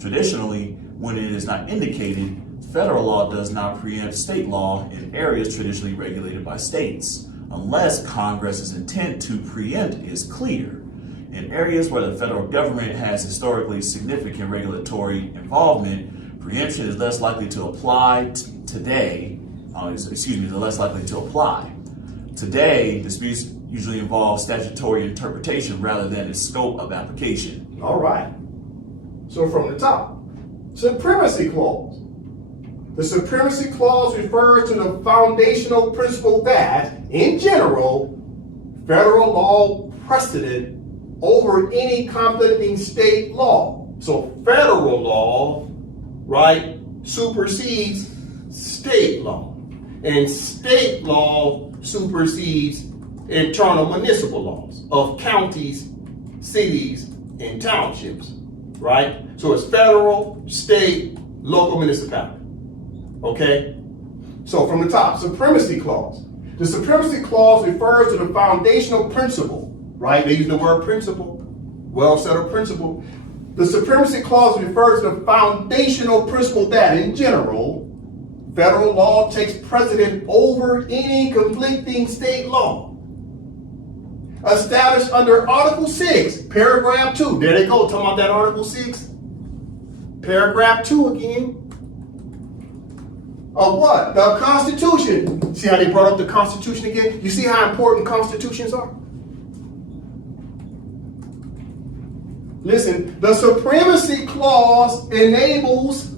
Traditionally, when it is not indicated, federal law does not preempt state law in areas traditionally regulated by states, unless Congress's intent to preempt is clear. In areas where the federal government has historically significant regulatory involvement, preemption is less likely to apply today. Today, disputes usually involve statutory interpretation rather than its scope of application. All right. So from the top, Supremacy Clause. The Supremacy Clause refers to the foundational principle that, in general, federal law precedent over any conflicting state law. So federal law, right, supersedes state law. And state law supersedes internal municipal laws of counties, cities, and townships, right? So it's federal, state, local municipality. Okay? So from the top, Supremacy Clause. The Supremacy Clause refers to the foundational principle, right? They use the word principle, well-settled principle. The Supremacy Clause refers to the foundational principle that, in general, federal law takes precedent over any conflicting state law. Established under Article 6, Paragraph 2. There they go, talking about that Article 6. Paragraph 2 again. Of what? The Constitution. See how they brought up the Constitution again? You see how important constitutions are? Listen, the Supremacy Clause enables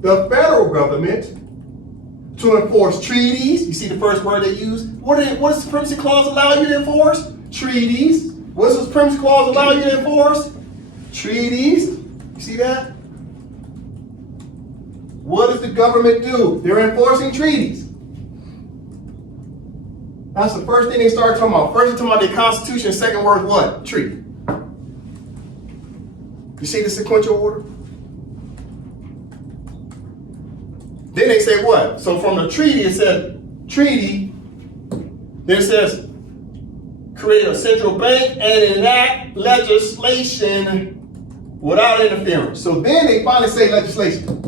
the federal government to enforce treaties. You see the first word they use? What does the Supremacy Clause allow you to enforce? Treaties. What does the Supremacy Clause allow you to enforce? Treaties. You see that? What does the government do? They're enforcing treaties. That's the first thing they start talking about. First, they're talking about the Constitution. Second word, what? Treaty. You see the sequential order? Then they say what? So from the treaty, it said treaty. Then it says create a central bank and enact legislation without interference. So then they finally say legislation.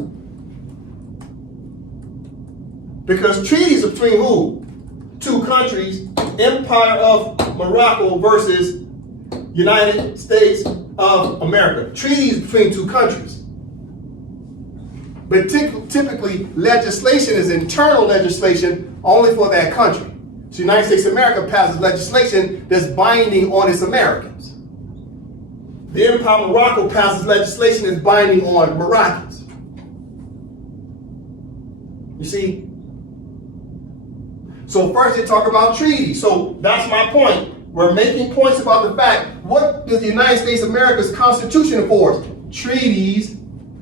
Because treaties are between who? Two countries, Empire of Morocco versus United States of America. Treaties between two countries. But typically, legislation is internal legislation only for that country. So the United States of America passes legislation that's binding on its Americans. The Empire of Morocco passes legislation that's binding on Moroccans. You see? So first they talk about treaties. So that's my point. We're making points about the fact, what does the United States of America's Constitution enforce? Treaties.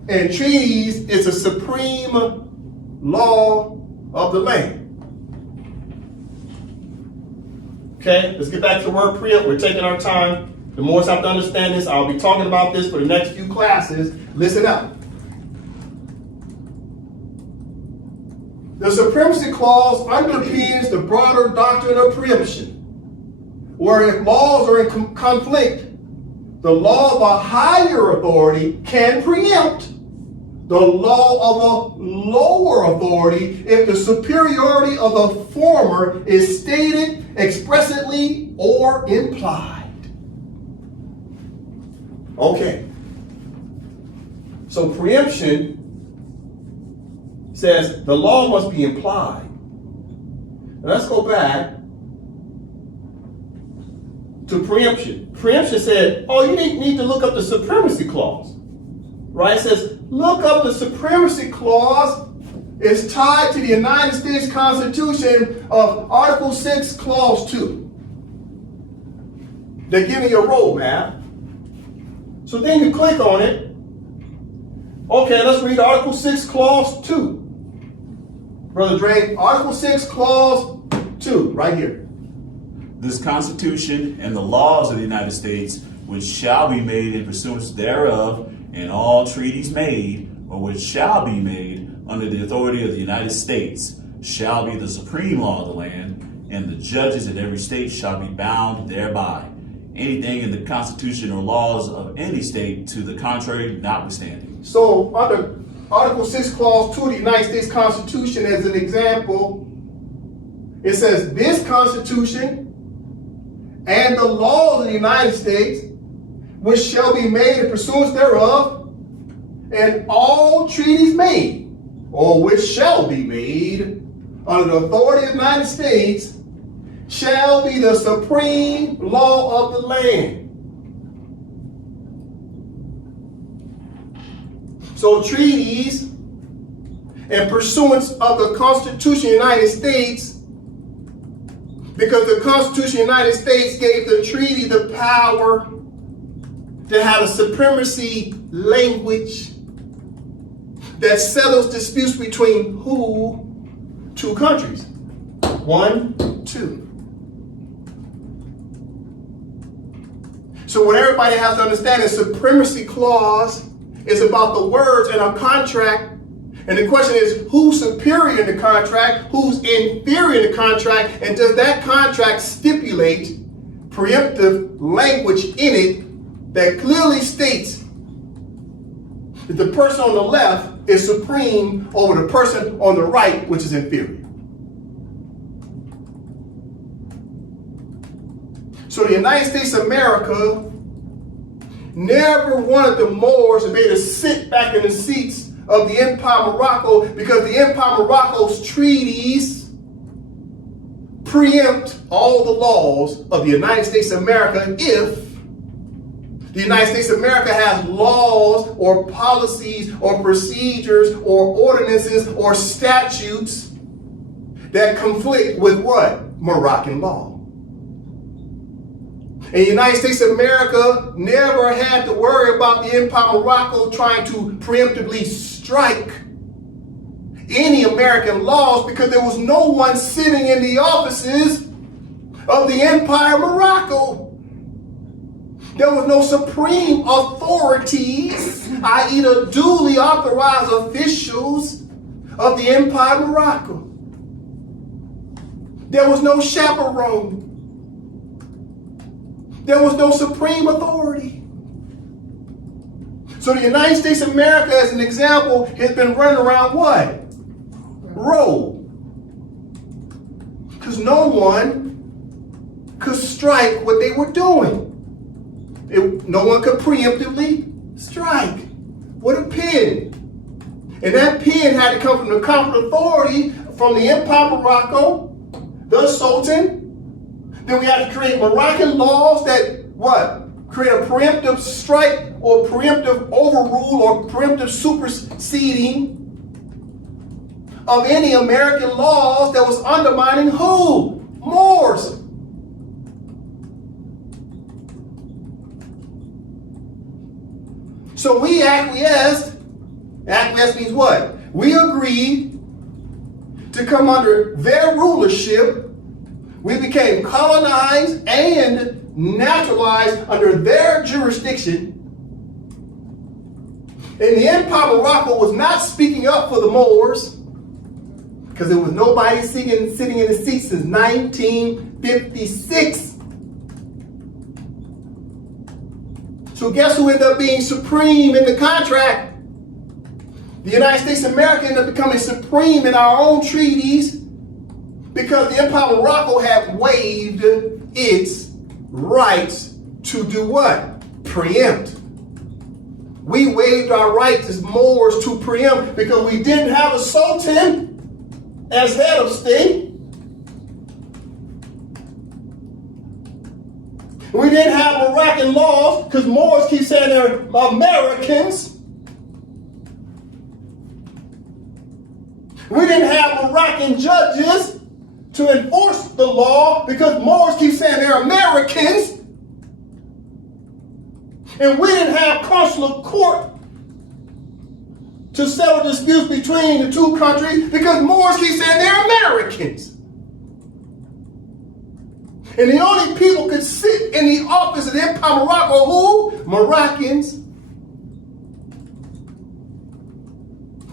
And treaties is a supreme law of the land. Okay, let's get back to the word preempt. We're taking our time. The more I have to understand this, I'll be talking about this for the next few classes. Listen up. The Supremacy Clause underpins the broader doctrine of preemption, where if laws are in conflict, the law of a higher authority can preempt the law of a lower authority if the superiority of the former is stated expressly or implied. Okay. So preemption says the law must be implied. Now let's go back to preemption. Preemption said, oh, you need to look up the Supremacy Clause. Right? It says, look up the Supremacy Clause. It's tied to the United States Constitution of Article 6, Clause 2. They're giving you a roadmap. So then you click on it. Okay, let's read Article 6, Clause 2. Brother Dre, Article 6, Clause 2, right here. This Constitution and the laws of the United States, which shall be made in pursuance thereof, and all treaties made, or which shall be made under the authority of the United States, shall be the supreme law of the land, and the judges in every state shall be bound thereby. Anything in the Constitution or laws of any state to the contrary notwithstanding. So under Article 6, Clause 2 of the United States Constitution, as an example, it says this Constitution and the laws of the United States, which shall be made in pursuance thereof, and all treaties made, or which shall be made under the authority of the United States, shall be the supreme law of the land. So treaties in pursuance of the Constitution of the United States, because the Constitution of the United States gave the treaty the power to have a supremacy language that settles disputes between who? Two countries. 1, 2. So what everybody has to understand is Supremacy Clause is about the words in a contract. And the question is, who's superior in the contract? Who's inferior in the contract? And does that contract stipulate preemptive language in it that clearly states that the person on the left is supreme over the person on the right, which is inferior? So the United States of America never wanted the Moors to be able to sit back in the seats of the Empire of Morocco, because the Empire of Morocco's treaties preempt all the laws of the United States of America if the United States of America has laws or policies or procedures or ordinances or statutes that conflict with what? Moroccan law. And the United States of America never had to worry about the Empire of Morocco trying to preemptively strike any American laws because there was no one sitting in the offices of the Empire of Morocco. There was no supreme authorities, i.e. the duly authorized officials of the Empire of Morocco. There was no chaperone. There was no supreme authority. So the United States of America, as an example, has been running around what? Road. Because no one could strike what they were doing. No one could preemptively strike with a pen. And that pen had to come from the competent authority from the Empire of Morocco, the Sultan. Then we had to create Moroccan laws that what? Create a preemptive strike or preemptive overrule or preemptive superseding of any American laws that was undermining who? Moors. So we acquiesced. Acquiesce means what? We agreed to come under their rulership. We became colonized and naturalized under their jurisdiction. And the Empire of Morocco was not speaking up for the Moors because there was nobody sitting in the seats since 1956. So guess who ended up being supreme in the contract? The United States of America ended up becoming supreme in our own treaties because the Empire of Morocco had waived its rights to do what? Preempt. We waived our rights as Moors to preempt because we didn't have a Sultan as head of state. We didn't have Moroccan laws because Moors keep saying they're Americans. We didn't have Moroccan judges to enforce the law because Moors keep saying they're Americans. And we didn't have consular court to settle disputes between the two countries because Moors keep saying they're Americans. And the only people could sit in the office of the Empire of Morocco, who? Moroccans.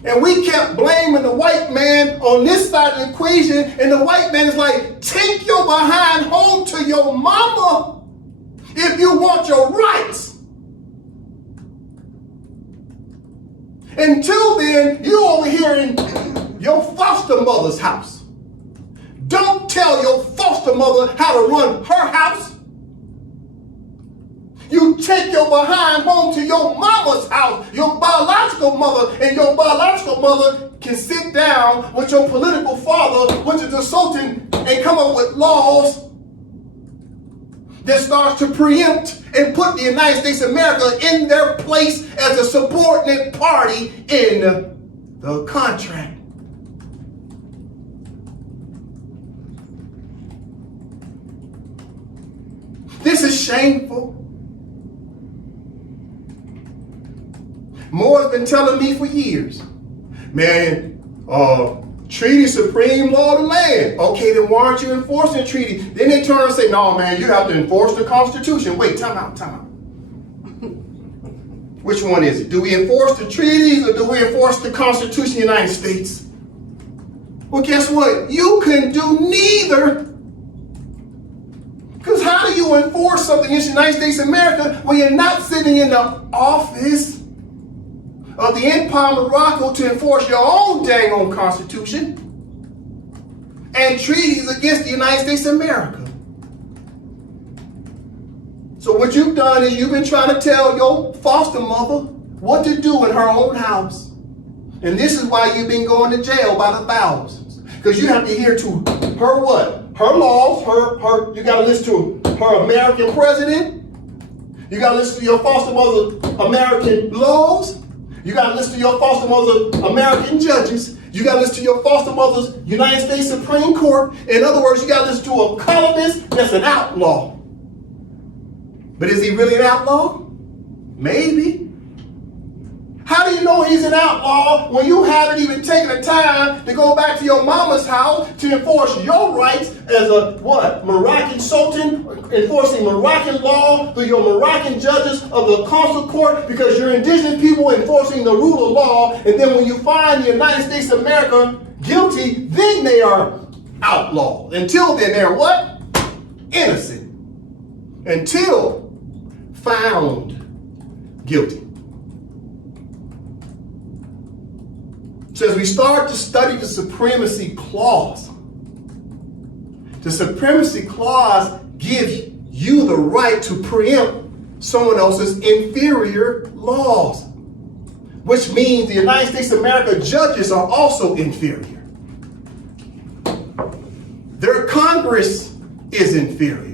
And we kept blaming the white man on this side of the equation, and the white man is like, take your behind home to your mama if you want your rights. Until then, you over here in your foster mother's house. Don't tell your foster mother how to run her house. You take your behind home to your mama's house, your biological mother, and your biological mother can sit down with your political father, which is the Sultan, and come up with laws that starts to preempt and put the United States of America in their place as a subordinate party in the contract. This is shameful. Moore's been telling me for years, man, treaty supreme law of the land. Okay, then why aren't you enforcing the treaty? Then they turn and say, no, man, you have to enforce the Constitution. Wait, time out. Which one is it? Do we enforce the treaties or do we enforce the Constitution of the United States? Well, guess what? You can do neither. Because how do you enforce something against the United States of America when you're not sitting in the office of the Empire of Morocco to enforce your own dang on Constitution and treaties against the United States of America? So what you've done is you've been trying to tell your foster mother what to do in her own house. And this is why you've been going to jail by the thousands. Because you have to adhere to her what? Her laws, you got to listen to her American president. You got to listen to your foster mother's American laws. You got to listen to your foster mother's American judges. You got to listen to your foster mother's United States Supreme Court. In other words, you got to listen to a colonist that's an outlaw. But is he really an outlaw? Maybe. How do you know he's an outlaw when you haven't even taken the time to go back to your mama's house to enforce your rights as a what? Moroccan Sultan, enforcing Moroccan law through your Moroccan judges of the Consular Court because you're indigenous people enforcing the rule of law, and then when you find the United States of America guilty, then they are outlaws. Until then, they're what? Innocent. Until found guilty. So as we start to study the Supremacy Clause, the Supremacy Clause gives you the right to preempt someone else's inferior laws, which means the United States of America judges are also inferior. Their Congress is inferior.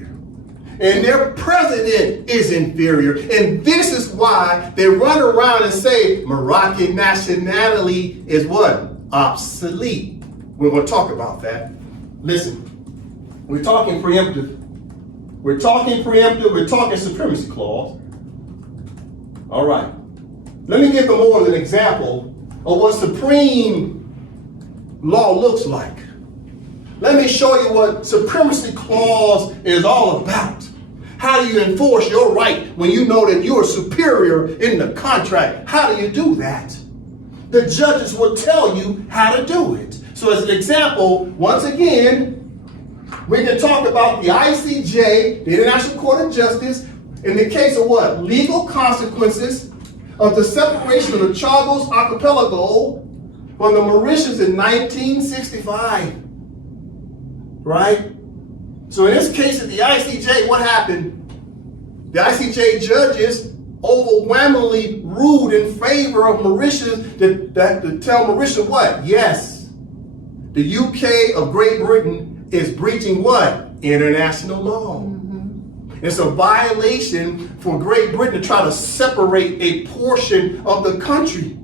And their president is inferior. And this is why they run around and say Moroccan nationality is what? Obsolete. We're going to talk about that. Listen, we're talking preemptive. We're talking preemptive. We're talking Supremacy Clause. All right. Let me give the more of an example of what supreme law looks like. Let me show you what Supremacy Clause is all about. How do you enforce your right when you know that you are superior in the contract? How do you do that? The judges will tell you how to do it. So as an example, once again, we can talk about the ICJ, the International Court of Justice, in the case of what? Legal consequences of the separation of the Chagos archipelago from the Mauritius in 1965. Right? So in this case of the ICJ, what happened? The ICJ judges overwhelmingly ruled in favor of Mauritius to tell Mauritius what? Yes, the UK of Great Britain is breaching what? International law. It's a violation for Great Britain to try to separate a portion of the country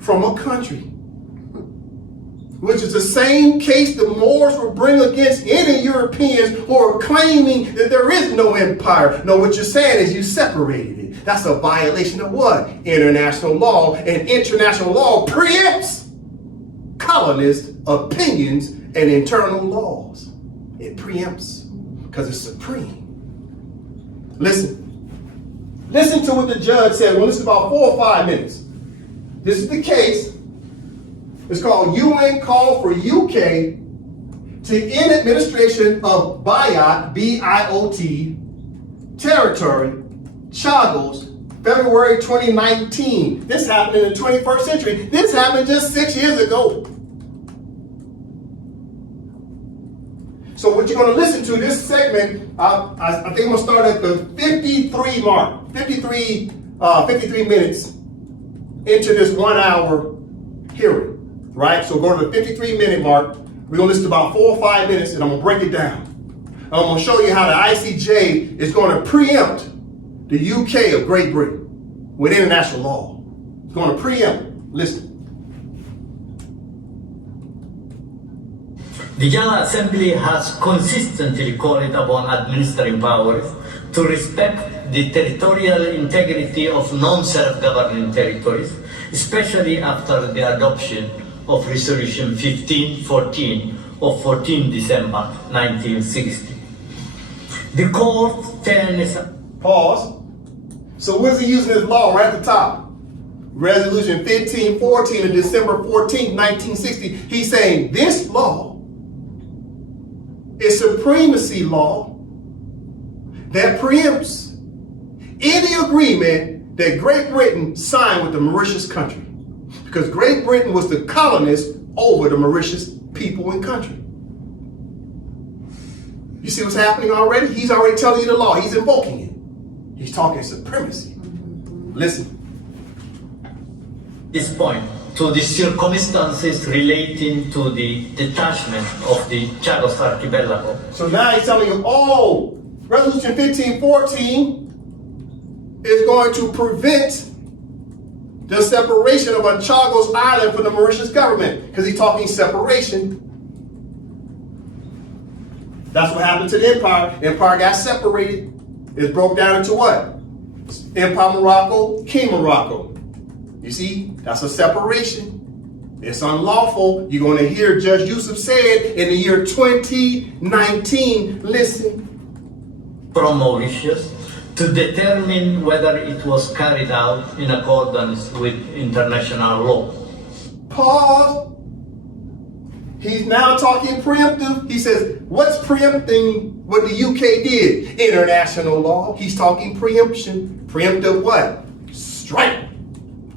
from a country, which is the same case the Moors will bring against any Europeans who are claiming that there is no empire. No, what you're saying is you separated it. That's a violation of what? International law. And international law preempts colonist opinions and internal laws. It preempts because it's supreme. Listen to what the judge said. Well, this is about 4 or 5 minutes. This is the case. It's called UN Call for UK to End Administration of Biot, B-I-O-T, Territory, Chagos, February 2019. This happened in the 21st century. This happened just 6 years ago. So what you're going to listen to this segment, I think I'm going to start at the 53 mark, 53 minutes into this 1 hour hearing. Right? So go to the 53-minute mark. We're going to listen to about 4 or 5 minutes, and I'm going to break it down. I'm going to show you how the ICJ is going to preempt the UK of Great Britain with international law. It's going to preempt. Listen. The General Assembly has consistently called upon administering powers to respect the territorial integrity of non-self-governing territories, especially after the adoption of Resolution 1514 of 14 December 1960. The court turns... Pause. So what is he using this law right at the top? Resolution 1514 of December 14, 1960. He's saying this law is supremacy law that preempts any agreement that Great Britain signed with the Mauritius country. Because Great Britain was the colonist over the Mauritius people and country. You see what's happening already? He's already telling you the law. He's invoking it. He's talking supremacy. Listen. This point to the circumstances relating to the detachment of the Chagos archipelago. So now he's telling you, oh, Resolution 1514 is going to prevent the separation of a Chagos island from the Mauritius government, because he's talking separation. That's what happened to the empire. Empire got separated. It's broke down into what? Empire Morocco, King Morocco. You see, that's a separation. It's unlawful. You're going to hear Judge Yusuf said in the year 2019, listen. From Mauritius to determine whether it was carried out in accordance with international law. Pause. He's now talking preemptive. He says, what's preempting what the UK did? International law. He's talking preemption. Preemptive what? Strike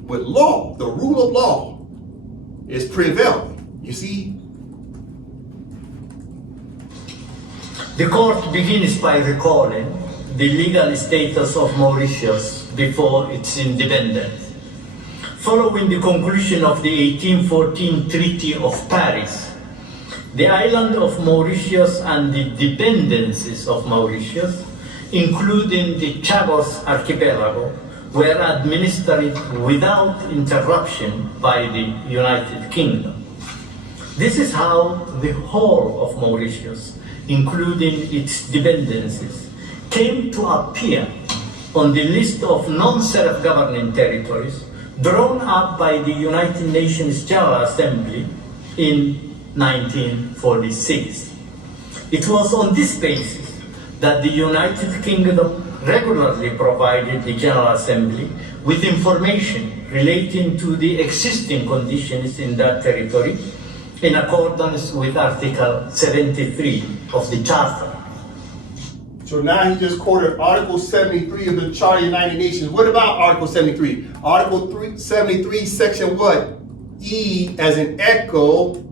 with law. The rule of law is prevailing. You see? The court begins by recalling the legal status of Mauritius before its independence. Following the conclusion of the 1814 Treaty of Paris, the island of Mauritius and the dependencies of Mauritius, including the Chagos archipelago, were administered without interruption by the United Kingdom. This is how the whole of Mauritius, including its dependencies, came to appear on the list of non-self-governing territories drawn up by the United Nations General Assembly in 1946. It was on this basis that the United Kingdom regularly provided the General Assembly with information relating to the existing conditions in that territory in accordance with Article 73 of the Charter. So now he just quoted Article 73 of the Charter of the United Nations. What about Article 73? Article 73, Section what? E, as in echo,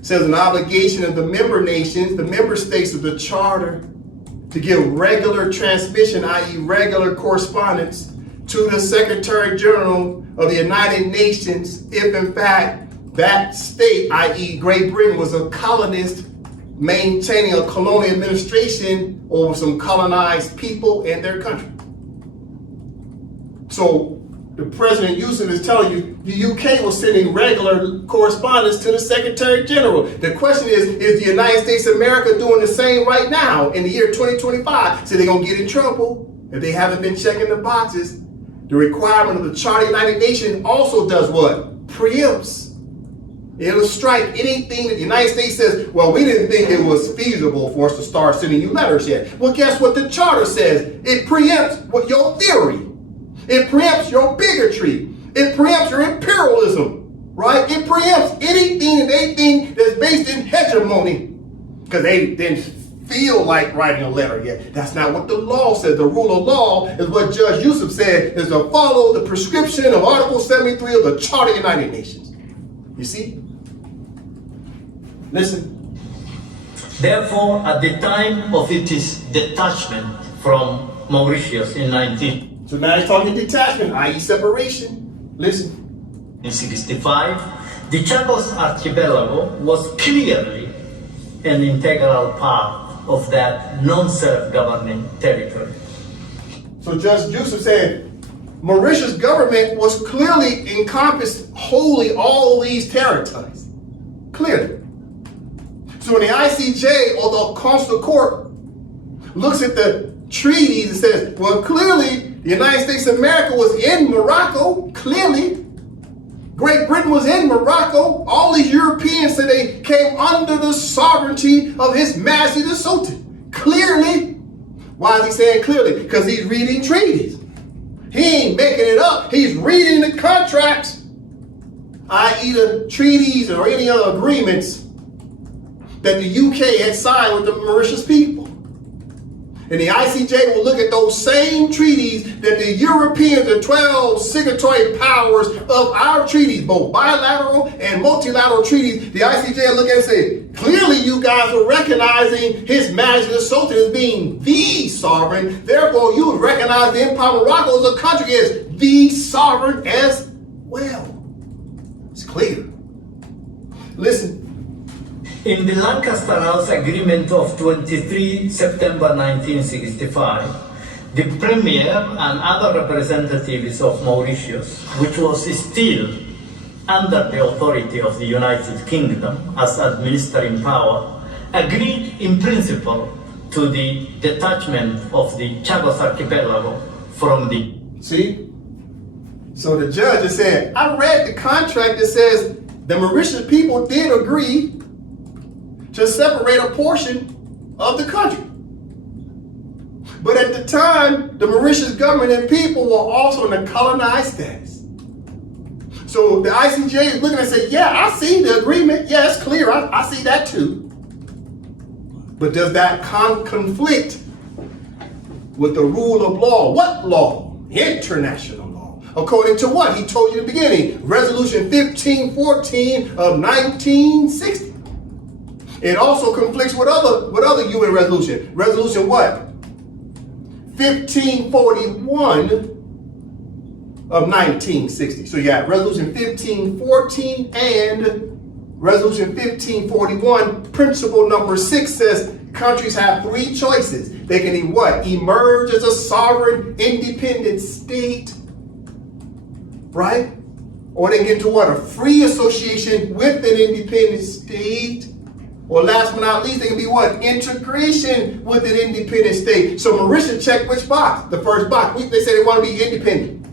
says an obligation of the member nations, the member states of the Charter, to give regular transmission, i.e. regular correspondence, to the Secretary General of the United Nations if in fact that state, i.e. Great Britain, was a colonist maintaining a colonial administration over some colonized people and their country. So the President Yusuf is telling you the UK was sending regular correspondence to the Secretary General. The question is the United States of America doing the same right now in the year 2025? So they're going to get in trouble if they haven't been checking the boxes. The requirement of the Charter of the United Nations also does what? Preempts. It'll strike anything that the United States says, well, we didn't think it was feasible for us to start sending you letters yet. Well, guess what the Charter says? It preempts what your theory. It preempts your bigotry. It preempts your imperialism, right? It preempts anything that they think that's based in hegemony because they didn't feel like writing a letter yet. That's not what the law says. The rule of law is what Judge Yusuf said is to follow the prescription of Article 73 of the Charter of the United Nations. You see? Listen. Therefore, at the time of its detachment from Mauritius in So now he's talking detachment, i.e. separation. Listen. 1965, the Chagos archipelago was clearly an integral part of that non-self-governing territory. So Judge Yusuf said, Mauritius government was clearly encompassed wholly all these territories. Clearly. So when the ICJ or the Consular Court looks at the treaties and says, well, clearly the United States of America was in Morocco, clearly. Great Britain was in Morocco. All these Europeans said they came under the sovereignty of His Majesty the Sultan. Clearly. Why is he saying clearly? Because he's reading treaties. He ain't making it up. He's reading the contracts, i.e. the treaties or any other agreements that the UK had signed with the Mauritius people. And the ICJ will look at those same treaties that the Europeans, the 12 signatory powers of our treaties, both bilateral and multilateral treaties, the ICJ will look at it and say, clearly you guys are recognizing His Majesty the Sultan as being the sovereign. Therefore, you would recognize the Empire of Morocco as a country as the sovereign as well. It's clear. Listen. In the Lancaster House Agreement of 23 September 1965, the Premier and other representatives of Mauritius, which was still under the authority of the United Kingdom as administering power, agreed in principle to the detachment of the Chagos archipelago from the... See? So the judge has said, I read the contract that says the Mauritius people did agree to separate a portion of the country. But at the time, the Mauritius government and people were also in a colonized status. So the ICJ is looking and say, yeah, I see the agreement. Yeah, it's clear. I see that too. But does that conflict with the rule of law? What law? International law. According to what? He told you in the beginning, Resolution 1514 of 1960. It also conflicts with other UN resolution. Resolution what? 1541 of 1960. So you got Resolution 1514 and Resolution 1541. Principle number 6 says countries have 3 choices. They can either what? Emerge as a sovereign, independent state, right? Or they can get into what? A free association with an independent state. Or last but not least, they can be what? Integration with an independent state. So Mauritius checked which box? The first box. They say they want to be independent,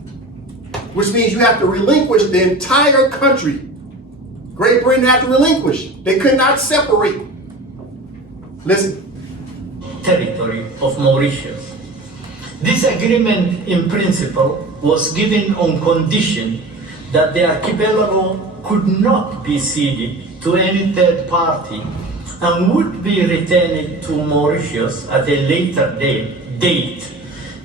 which means you have to relinquish the entire country. Great Britain had to relinquish. They could not separate. Listen. Territory of Mauritius. This agreement in principle was given on condition that the archipelago could not be ceded to any third party and would be returned to Mauritius at a later date,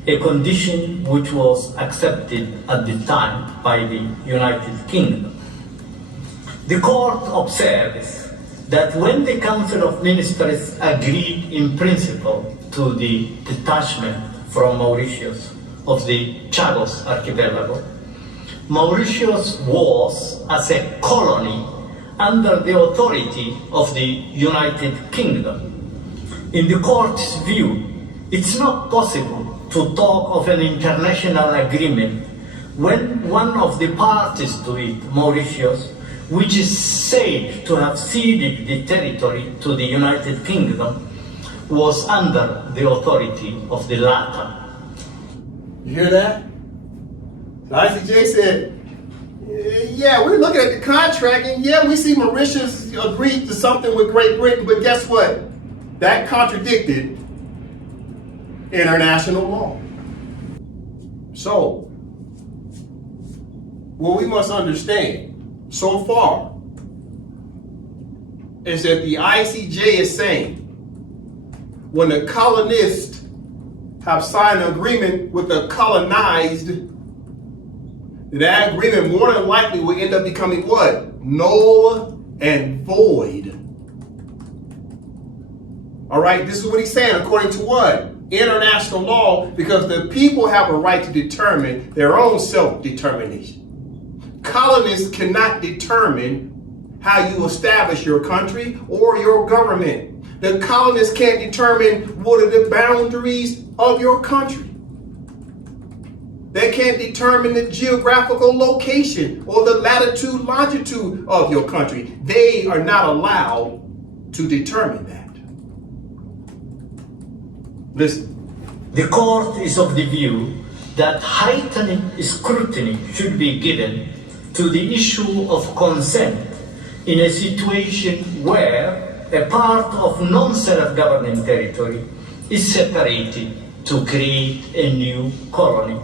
a condition which was accepted at the time by the United Kingdom. The court observes that when the Council of Ministers agreed in principle to the detachment from Mauritius of the Chagos archipelago, Mauritius was, as a colony, under the authority of the United Kingdom. In the court's view, it's not possible to talk of an international agreement when one of the parties to it, Mauritius, which is said to have ceded the territory to the United Kingdom, was under the authority of the latter. You hear that? The ICJ said, yeah, we're looking at the contract, and yeah, we see Mauritius agreed to something with Great Britain, but guess what? That contradicted international law. So, what we must understand so far is that the ICJ is saying when the colonists have signed an agreement with the colonized, that agreement more than likely will end up becoming what? Null and void. All right, this is what he's saying according to what? International law, because the people have a right to determine their own self-determination. Colonists cannot determine how you establish your country or your government. The colonists can't determine what are the boundaries of your country. They can't determine the geographical location or the latitude, longitude of your country. They are not allowed to determine that. Listen. The court is of the view that heightened scrutiny should be given to the issue of consent in a situation where a part of non-self-governing territory is separated to create a new colony.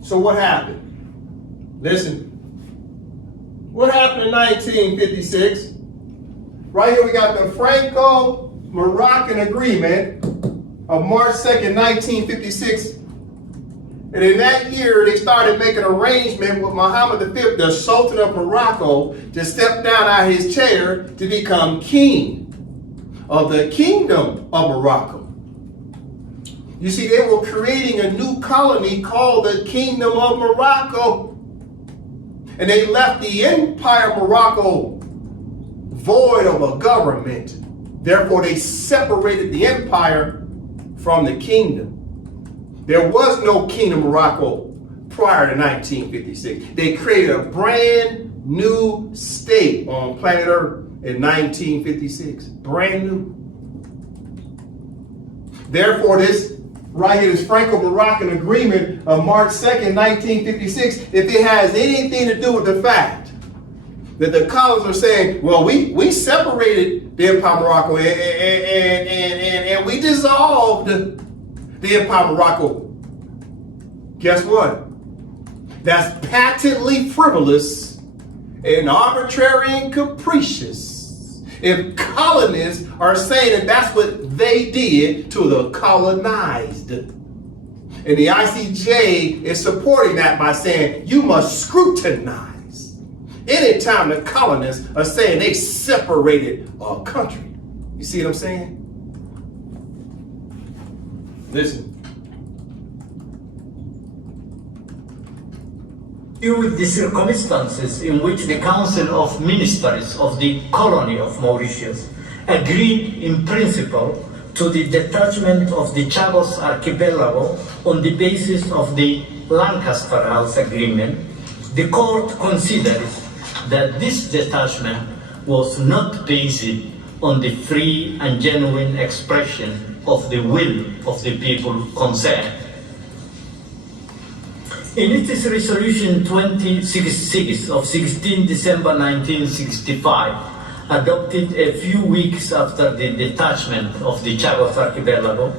So what happened? Listen. What happened in 1956? Right here we got the Franco-Moroccan Agreement of March 2nd, 1956. And in that year, they started making arrangement with Mohammed V, the Sultan of Morocco, to step down out of his chair to become king of the Kingdom of Morocco. You see, they were creating a new colony called the Kingdom of Morocco. And they left the Empire of Morocco void of a government. Therefore, they separated the empire from the kingdom. There was no Kingdom of Morocco prior to 1956. They created a brand new state on planet Earth in 1956. Brand new. Therefore, this right here, this Franco-Moroccan agreement of March 2nd, 1956, if it has anything to do with the fact that the colonists are saying, well, we separated the Empire of Morocco and we dissolved the Empire of Morocco. Guess what? That's patently frivolous and arbitrary and capricious. If colonists are saying that that's what they did to the colonized. And the ICJ is supporting that by saying you must scrutinize anytime the colonists are saying they separated a country. You see what I'm saying? Listen. With the circumstances in which the Council of Ministers of the Colony of Mauritius agreed in principle to the detachment of the Chagos archipelago on the basis of the Lancaster House Agreement, the court considers that this detachment was not based on the free and genuine expression of the will of the people concerned. In its resolution 2066 of 16 December 1965, adopted a few weeks after the detachment of the Chagos archipelago,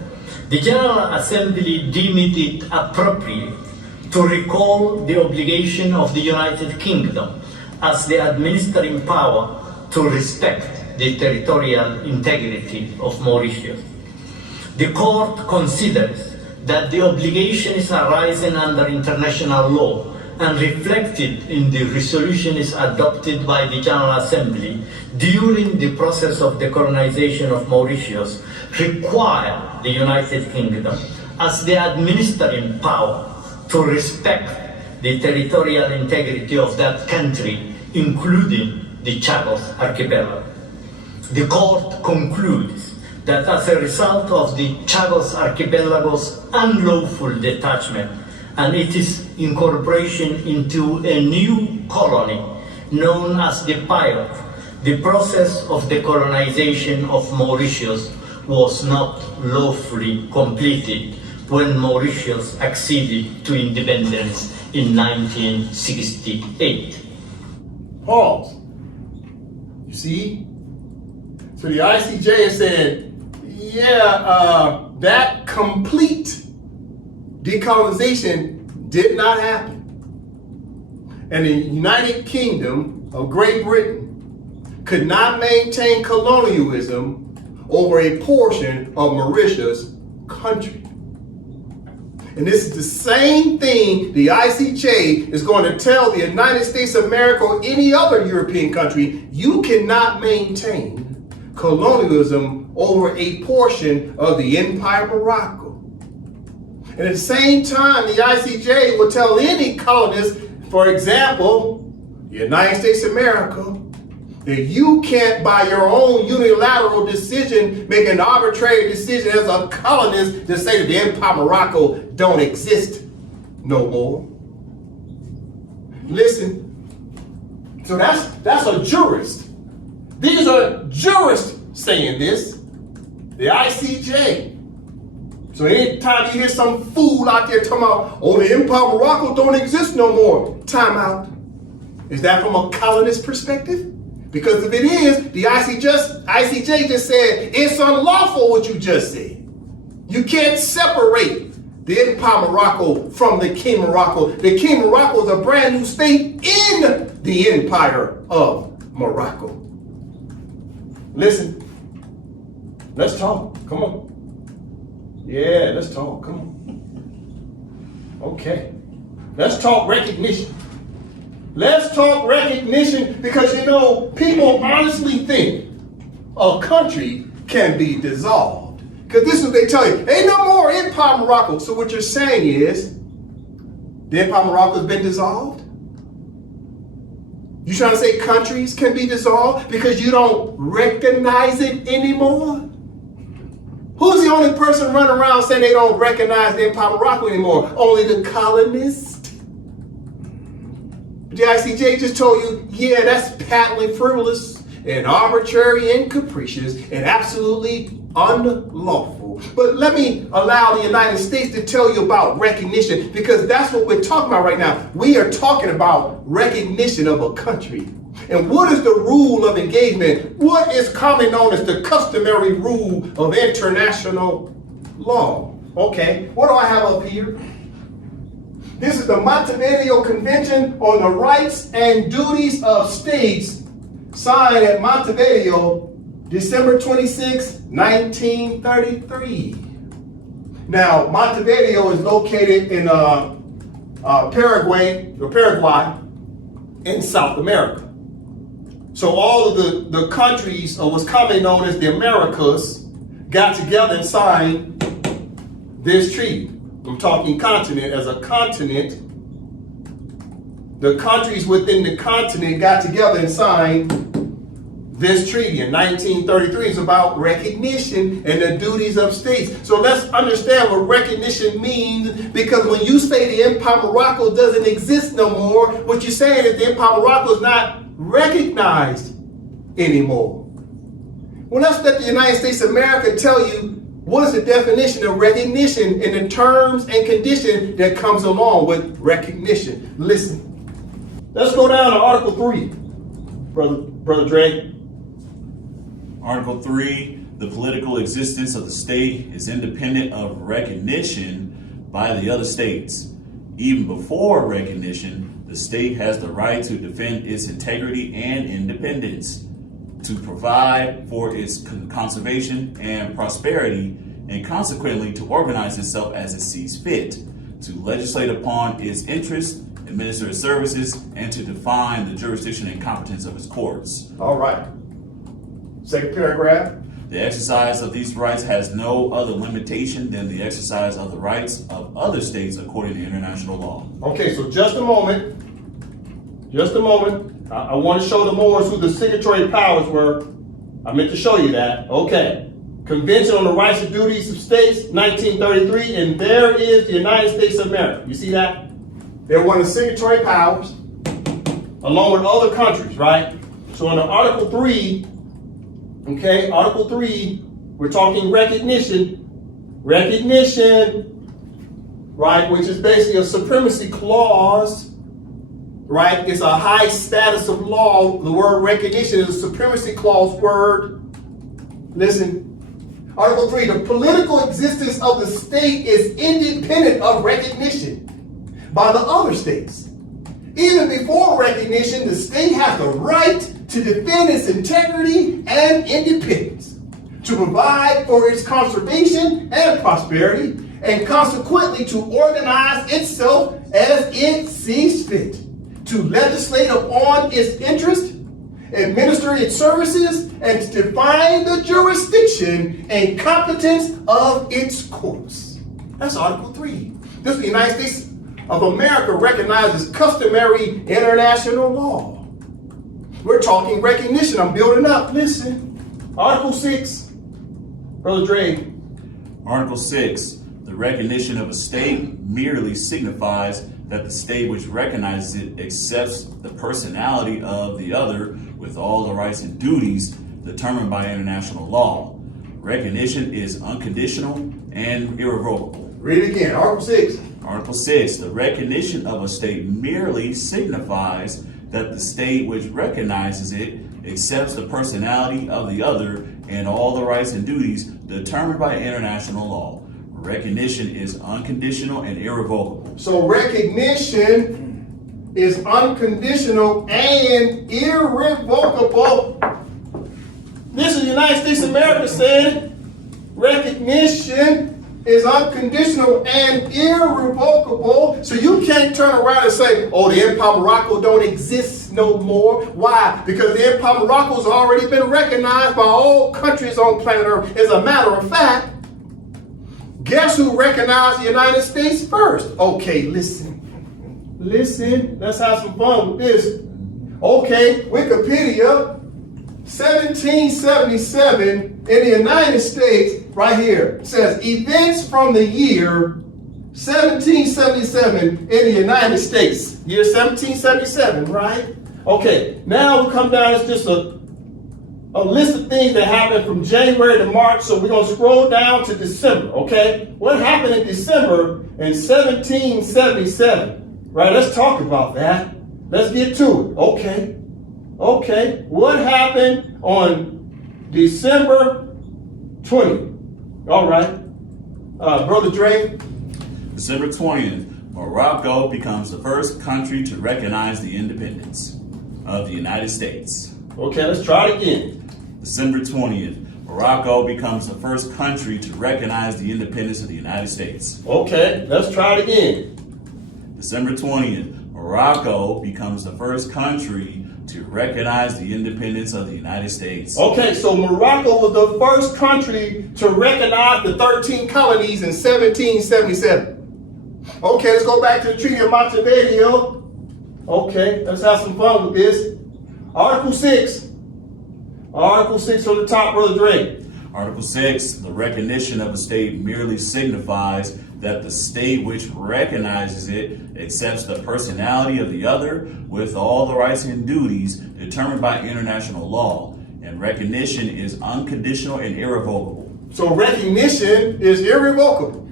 the General Assembly deemed it appropriate to recall the obligation of the United Kingdom as the administering power to respect the territorial integrity of Mauritius. The court considers that the obligation is arising under international law and reflected in the resolutions adopted by the General Assembly during the process of decolonization of Mauritius require the United Kingdom as the administering power to respect the territorial integrity of that country, including the Chagos archipelago. The court concludes that as a result of the Chagos archipelago's unlawful detachment and its incorporation into a new colony known as the Pirate, the process of decolonization of Mauritius was not lawfully completed when Mauritius acceded to independence in 1968. Pause. You see? So the ICJ is saying, that complete decolonization did not happen. And the United Kingdom of Great Britain could not maintain colonialism over a portion of Mauritius country. And this is the same thing the ICJ is going to tell the United States of America or any other European country: you cannot maintain colonialism over a portion of the Empire of Morocco. And at the same time, the ICJ will tell any colonist, for example, the United States of America, that you can't, by your own unilateral decision, make an arbitrary decision as a colonist to say that the Empire of Morocco don't exist no more. Listen, so that's a jurist. These are jurists saying this, the ICJ. So anytime you hear some fool out there talking about, oh, the Empire of Morocco don't exist no more, time out. Is that from a colonist perspective? Because if it is, the ICJ just said it's unlawful what you just said. You can't separate the Empire of Morocco from the King of Morocco. The King of Morocco is a brand new state in the Empire of Morocco. Listen, let's talk. Come on. Yeah, let's talk. Come on. Okay. Let's talk recognition. Let's talk recognition, because people honestly think a country can be dissolved. Because this is what they tell you. Ain't no more Empire of Morocco. So what you're saying is the Empire of Morocco has been dissolved? You trying to say countries can be dissolved because you don't recognize it anymore? Who's the only person running around saying they don't recognize the Empire of Morocco anymore? Only the colonists. The ICJ just told you, yeah, that's patently frivolous and arbitrary and capricious and absolutely unlawful. But let me allow the United States to tell you about recognition, because that's what we're talking about right now. We are talking about recognition of a country. And what is the rule of engagement? What is commonly known as the customary rule of international law? Okay, what do I have up here? This is the Montevideo Convention on the Rights and Duties of States, signed at Montevideo, December 26, 1933. Now, Montevideo is located in Paraguay in South America. So all of the countries, or what's commonly known as the Americas, got together and signed this treaty. I'm talking continent as a continent. The countries within the continent got together and signed this treaty in 1933. It's about recognition and the duties of states. So let's understand what recognition means, because when you say the Empire of Morocco doesn't exist no more, what you're saying is the Empire of Morocco is not recognized anymore. Well, let's let the United States of America tell you what is the definition of recognition and the terms and conditions that comes along with recognition. Listen, let's go down to Article 3, Brother Dre. Article 3, the political existence of the state is independent of recognition by the other states. Even before recognition, the state has the right to defend its integrity and independence, to provide for its conservation and prosperity, and consequently to organize itself as it sees fit, to legislate upon its interests, administer its services, and to define the jurisdiction and competence of its courts. All right. Second paragraph. The exercise of these rights has no other limitation than the exercise of the rights of other states according to international law. Okay, so just a moment. I want to show the Moors who the signatory powers were. I meant to show you that. Okay. Convention on the Rights and Duties of States, 1933, and there is the United States of America. You see that? They're one of the signatory powers, along with other countries, right? So in Article 3, okay, Article 3, we're talking recognition, right, which is basically a Supremacy Clause, right? It's a high status of law. The word recognition is a Supremacy Clause word. Listen, Article 3, the political existence of the state is independent of recognition by the other states. Even before recognition, the state has the right to defend its integrity and independence, to provide for its conservation and prosperity, and consequently to organize itself as it sees fit, to legislate upon its interest, administer its services, and to define the jurisdiction and competence of its courts. That's Article 3. This is the United States of America recognizes customary international law. We're talking recognition. I'm building up. Listen. Article 6. Brother Dre. Article 6. The recognition of a state merely signifies that the state which recognizes it accepts the personality of the other with all the rights and duties determined by international law. Recognition is unconditional and irrevocable. Read it again. Article 6. Article 6. The recognition of a state merely signifies that the state which recognizes it accepts the personality of the other and all the rights and duties determined by international law. Recognition is unconditional and irrevocable. So recognition is unconditional and irrevocable. This is the United States of America saying recognition is unconditional and irrevocable. So you can't turn around and say, oh, the Empire of Morocco don't exist no more. Why? Because the Empire of Morocco has already been recognized by all countries on planet Earth. As a matter of fact, guess who recognized the United States first? Okay, listen. Let's have some fun with this. Okay, Wikipedia 1777 in the United States, right here, says events from the year 1777 in the United States. Year 1777, right? Okay, now we come down, it's just a list of things that happened from January to March, so we're going to scroll down to December, okay? What happened in December in 1777, right? Let's talk about that. Let's get to it, okay? Okay, what happened on December 20th? All right, Brother Dre. December 20th, Morocco becomes the first country to recognize the independence of the United States. Okay, let's try it again. December 20th, Morocco becomes the first country to recognize the independence of the United States. Okay, let's try it again. December 20th, Morocco becomes the first country to recognize the independence of the United States. Okay, so Morocco was the first country to recognize the 13 colonies in 1777. Okay, let's go back to the Treaty of Montevideo. Okay, let's have some fun with this. Article 6. Article 6 from the top, Brother Dre. Article 6, the recognition of a state merely signifies that the state which recognizes it accepts the personality of the other with all the rights and duties determined by international law, and recognition is unconditional and irrevocable. So recognition is irrevocable.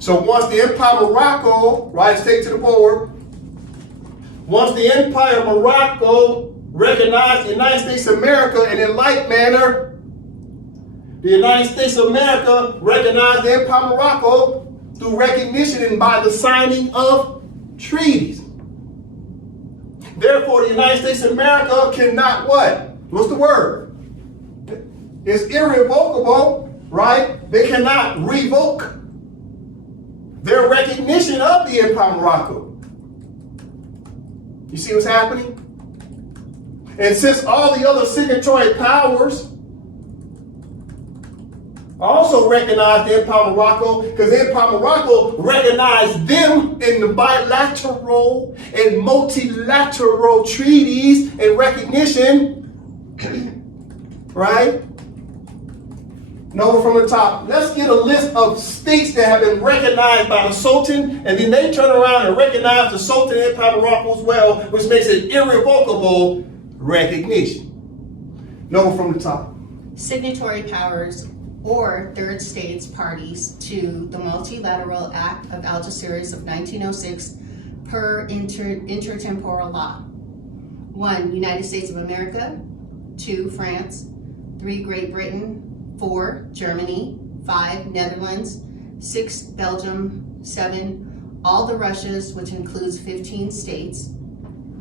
So once the Empire of Morocco, right, take to the board, once the Empire of Morocco recognized the United States of America, and in like manner, the United States of America recognized the Empire of Morocco through recognition and by the signing of treaties. Therefore, the United States of America cannot what? What's the word? It's irrevocable, right? They cannot revoke their recognition of the Empire of Morocco. You see what's happening? And since all the other signatory powers also recognized the Empire of Morocco, because the Empire of Morocco recognized them in the bilateral and multilateral treaties and recognition, right? No, from the top. Let's get a list of states that have been recognized by the Sultan, and then they turn around and recognize the Sultan and Empire of Morocco as well, which makes it irrevocable recognition. No, from the top. Signatory powers or third states parties to the Multilateral Act of Algeciras of 1906 per intertemporal law. 1. United States of America. 2. France. 3. Great Britain. 4. Germany. 5. Netherlands. 6. Belgium. 7. All the Russias, which includes 15 states.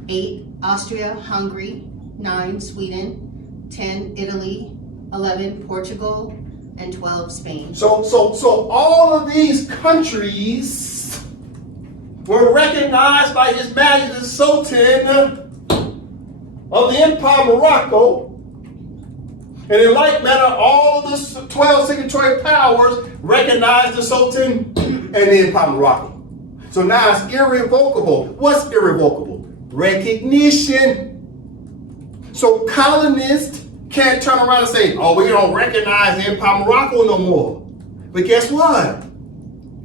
8. Austria, Hungary. 9. Sweden. 10. Italy. 11. Portugal. And 12, Spain. So all of these countries were recognized by His Majesty the Sultan of the Empire of Morocco. And in like manner, all of the 12 signatory powers recognized the Sultan and the Empire of Morocco. So now it's irrevocable. What's irrevocable? Recognition. So colonists can't turn around and say, oh, we don't recognize the Empire of Morocco no more. But guess what?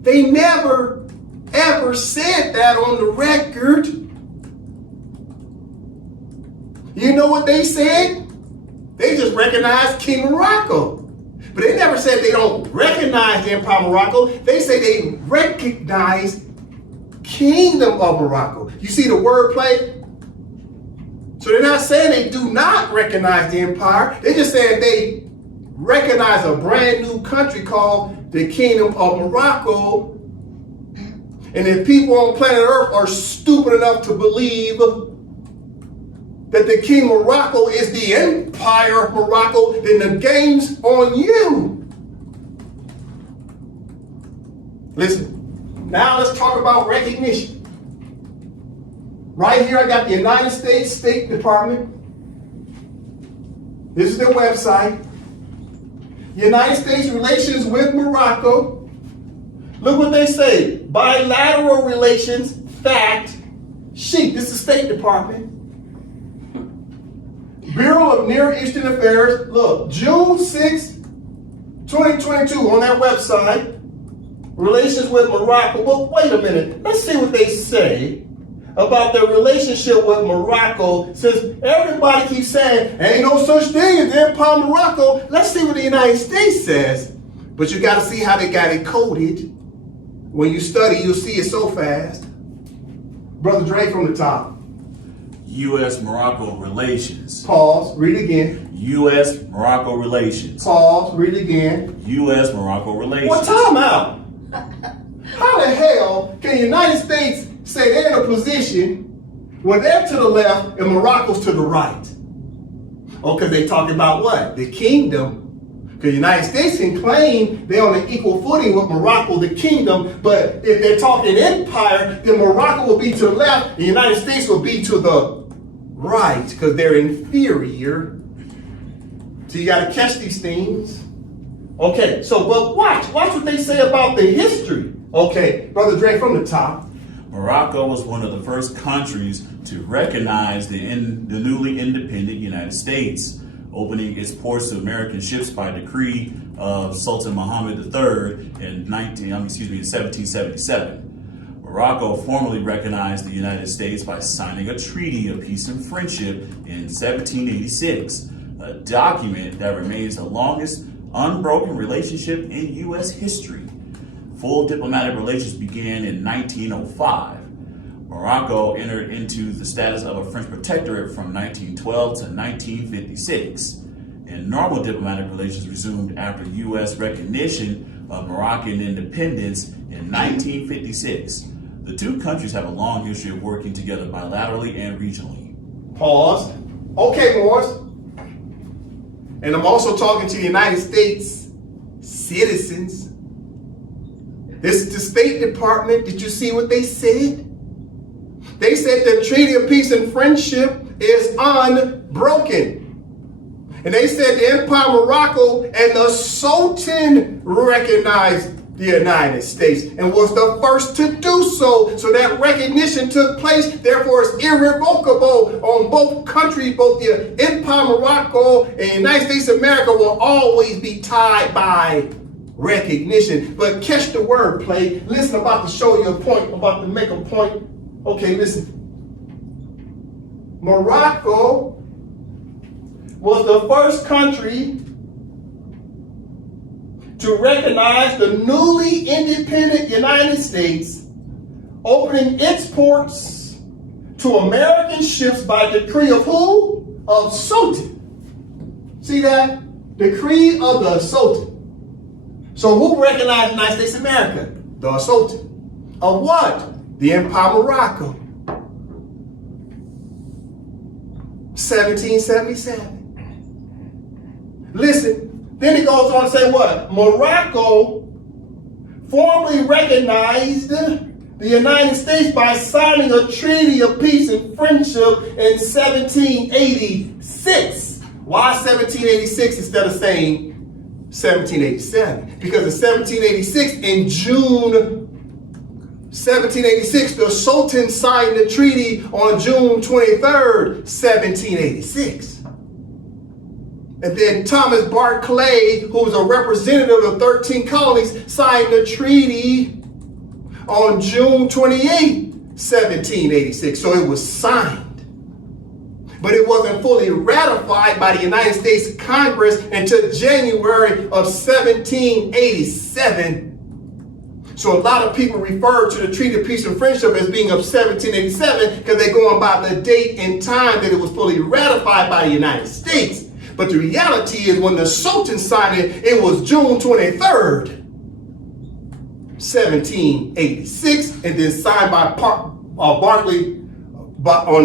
They never, ever said that on the record. You know what they said? They just recognized King Morocco. But they never said they don't recognize the Empire of Morocco. They say they recognize Kingdom of Morocco. You see the wordplay? So they're not saying they do not recognize the empire. They're just saying they recognize a brand new country called the Kingdom of Morocco. And if people on planet Earth are stupid enough to believe that the King of Morocco is the Empire of Morocco, then the game's on you. Listen, now let's talk about recognition. Right here, I got the United States State Department. This is their website. United States relations with Morocco. Look what they say. Bilateral relations, fact, sheet. This is the State Department. Bureau of Near Eastern Affairs, look, June 6, 2022 on that website, relations with Morocco. Well, wait a minute. Let's see what they say about their relationship with Morocco, since everybody keeps saying, ain't no such thing as Empire Morocco. Let's see what the United States says. But you got to see how they got it coded. When you study, you'll see it so fast. Brother Dre from the top. U.S.-Morocco relations. Pause, read again. U.S.-Morocco relations. Pause, read again. U.S.-Morocco relations. Well, time out. How the hell can the United States say they're in a position where they're to the left and Morocco's to the right? Oh, because they talking about what? The kingdom. Because the United States can claim they're on an equal footing with Morocco, the kingdom, but if they're talking empire, then Morocco will be to the left, the United States will be to the right, because they're inferior. So you got to catch these things. Okay, so, but watch what they say about the history. Okay, Brother Dre from the top. Morocco was one of the first countries to recognize the newly independent United States, opening its ports to American ships by decree of Sultan Muhammad III in 1777. Morocco formally recognized the United States by signing a treaty of peace and friendship in 1786, a document that remains the longest unbroken relationship in U.S. history. Full diplomatic relations began in 1905. Morocco entered into the status of a French protectorate from 1912 to 1956. And normal diplomatic relations resumed after U.S. recognition of Moroccan independence in 1956. The two countries have a long history of working together bilaterally and regionally. Pause. Okay, Morris. And I'm also talking to the United States citizens. This is the State Department. Did you see what they said? They said the Treaty of Peace and Friendship is unbroken. And they said the Empire Morocco and the Sultan recognized the United States and was the first to do so. So that recognition took place. Therefore, it's irrevocable on both countries. Both the Empire Morocco and the United States of America will always be tied by recognition. But catch the wordplay. Listen, I'm about to show you a point. I'm about to make a point. Okay, listen. Morocco was the first country to recognize the newly independent United States, opening its ports to American ships by decree of who? Of Sultan. See that? Decree of the Sultan. So who recognized the United States of America? The Sultan. Of what? The Empire Morocco. 1777. Listen. Then it goes on to say what? Morocco formally recognized the United States by signing a treaty of peace and friendship in 1786. Why 1786 instead of saying 1787? Because in 1786, in June 1786, the Sultan signed the treaty on June 23rd, 1786. And then Thomas Barclay, who was a representative of 13 colonies, signed the treaty on June 28, 1786. So it was signed. But it wasn't fully ratified by the United States Congress until January of 1787. So a lot of people refer to the Treaty of Peace and Friendship as being of 1787 because they're going by the date and time that it was fully ratified by the United States. But the reality is when the Sultan signed it, it was June 23rd, 1786, and then signed by Barclay on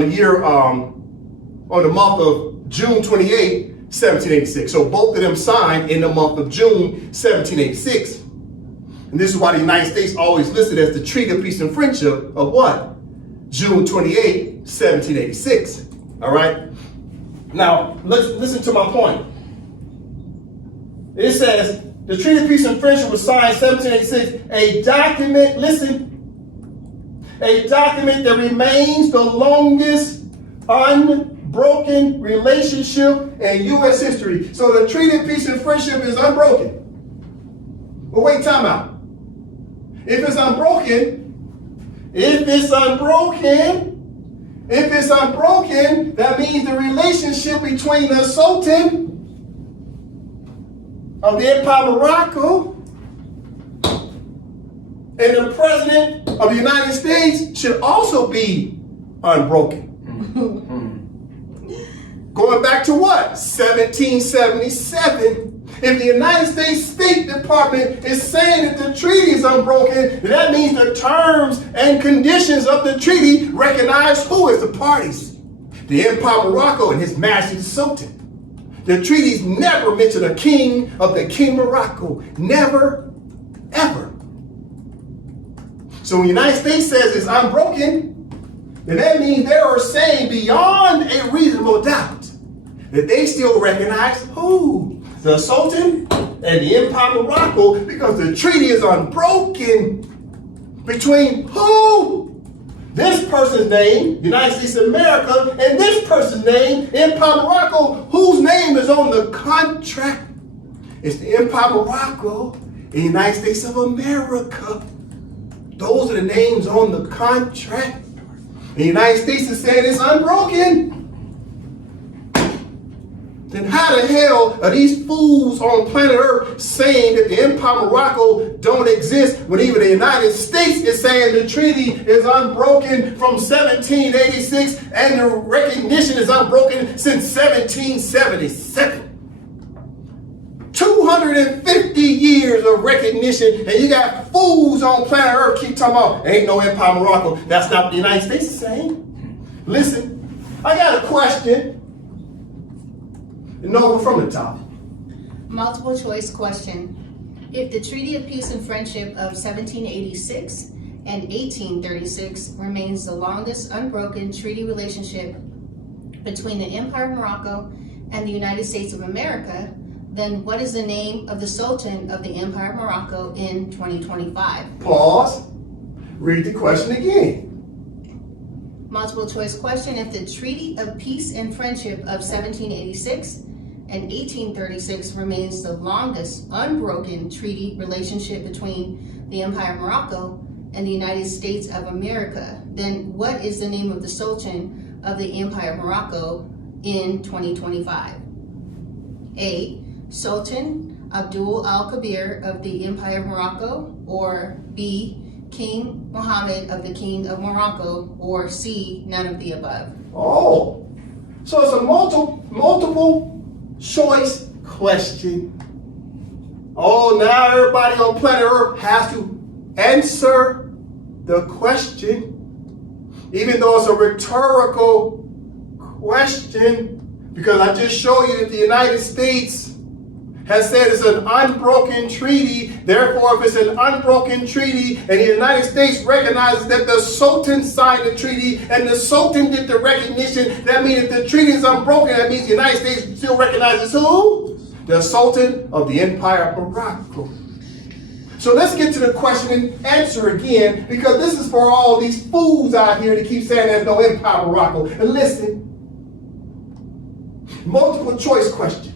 the month of June 28, 1786. So both of them signed in the month of June, 1786. And this is why the United States always listed as the Treaty of Peace and Friendship of what? June 28, 1786. All right? Now, listen to my point. It says, the Treaty of Peace and Friendship was signed 1786, a document, listen, a document that remains the longest unbroken unbroken relationship in U.S. history. So the Treaty of Peace and Friendship is unbroken. But wait, time out. If it's unbroken, that means the relationship between the Sultan of the Empire of Morocco and the President of the United States should also be unbroken. Going back to what? 1777. If the United States State Department is saying that the treaty is unbroken, that means the terms and conditions of the treaty recognize who is the parties. The Empire of Morocco and His Majesty the Sultan. The treaties never mention a king of the King of Morocco. Never, ever. So when the United States says it's unbroken, then that means they are saying beyond a reasonable doubt that they still recognize who? The Sultan and the Empire of Morocco, because the treaty is unbroken between who? This person's name, United States of America, and this person's name, Empire of Morocco, whose name is on the contract. It's the Empire of Morocco and the United States of America. Those are the names on the contract. The United States is saying it's unbroken. Then how the hell are these fools on planet Earth saying that the Empire of Morocco don't exist when even the United States is saying the treaty is unbroken from 1786 and the recognition is unbroken since 1777? 250 years of recognition, and you got fools on planet Earth keep talking about ain't no Empire of Morocco. That's not what the United States is saying. Listen, I got a question. No, from the top. Multiple choice question. If the Treaty of Peace and Friendship of 1786 and 1836 remains the longest unbroken treaty relationship between the Empire of Morocco and the United States of America, then what is the name of the Sultan of the Empire of Morocco in 2025? Pause. Read the question again. Multiple choice question. If the Treaty of Peace and Friendship of 1786 and 1836 remains the longest unbroken treaty relationship between the Empire of Morocco and the United States of America, then what is the name of the Sultan of the Empire of Morocco in 2025? A. Sultan Abdul Al-Kabir of the Empire of Morocco, or B. King Mohammed of the King of Morocco, or C. None of the above. Oh, so it's a multiple choice question. Oh, now everybody on planet Earth has to answer the question, even though it's a rhetorical question, because I just showed you that the United States has said it's an unbroken treaty. Therefore, if it's an unbroken treaty and the United States recognizes that the Sultan signed the treaty and the Sultan did the recognition, that means if the treaty is unbroken, that means the United States still recognizes who? The Sultan of the Empire of Morocco. So let's get to the question and answer again, because this is for all these fools out here that keep saying there's no Empire of Morocco. And listen, multiple choice question.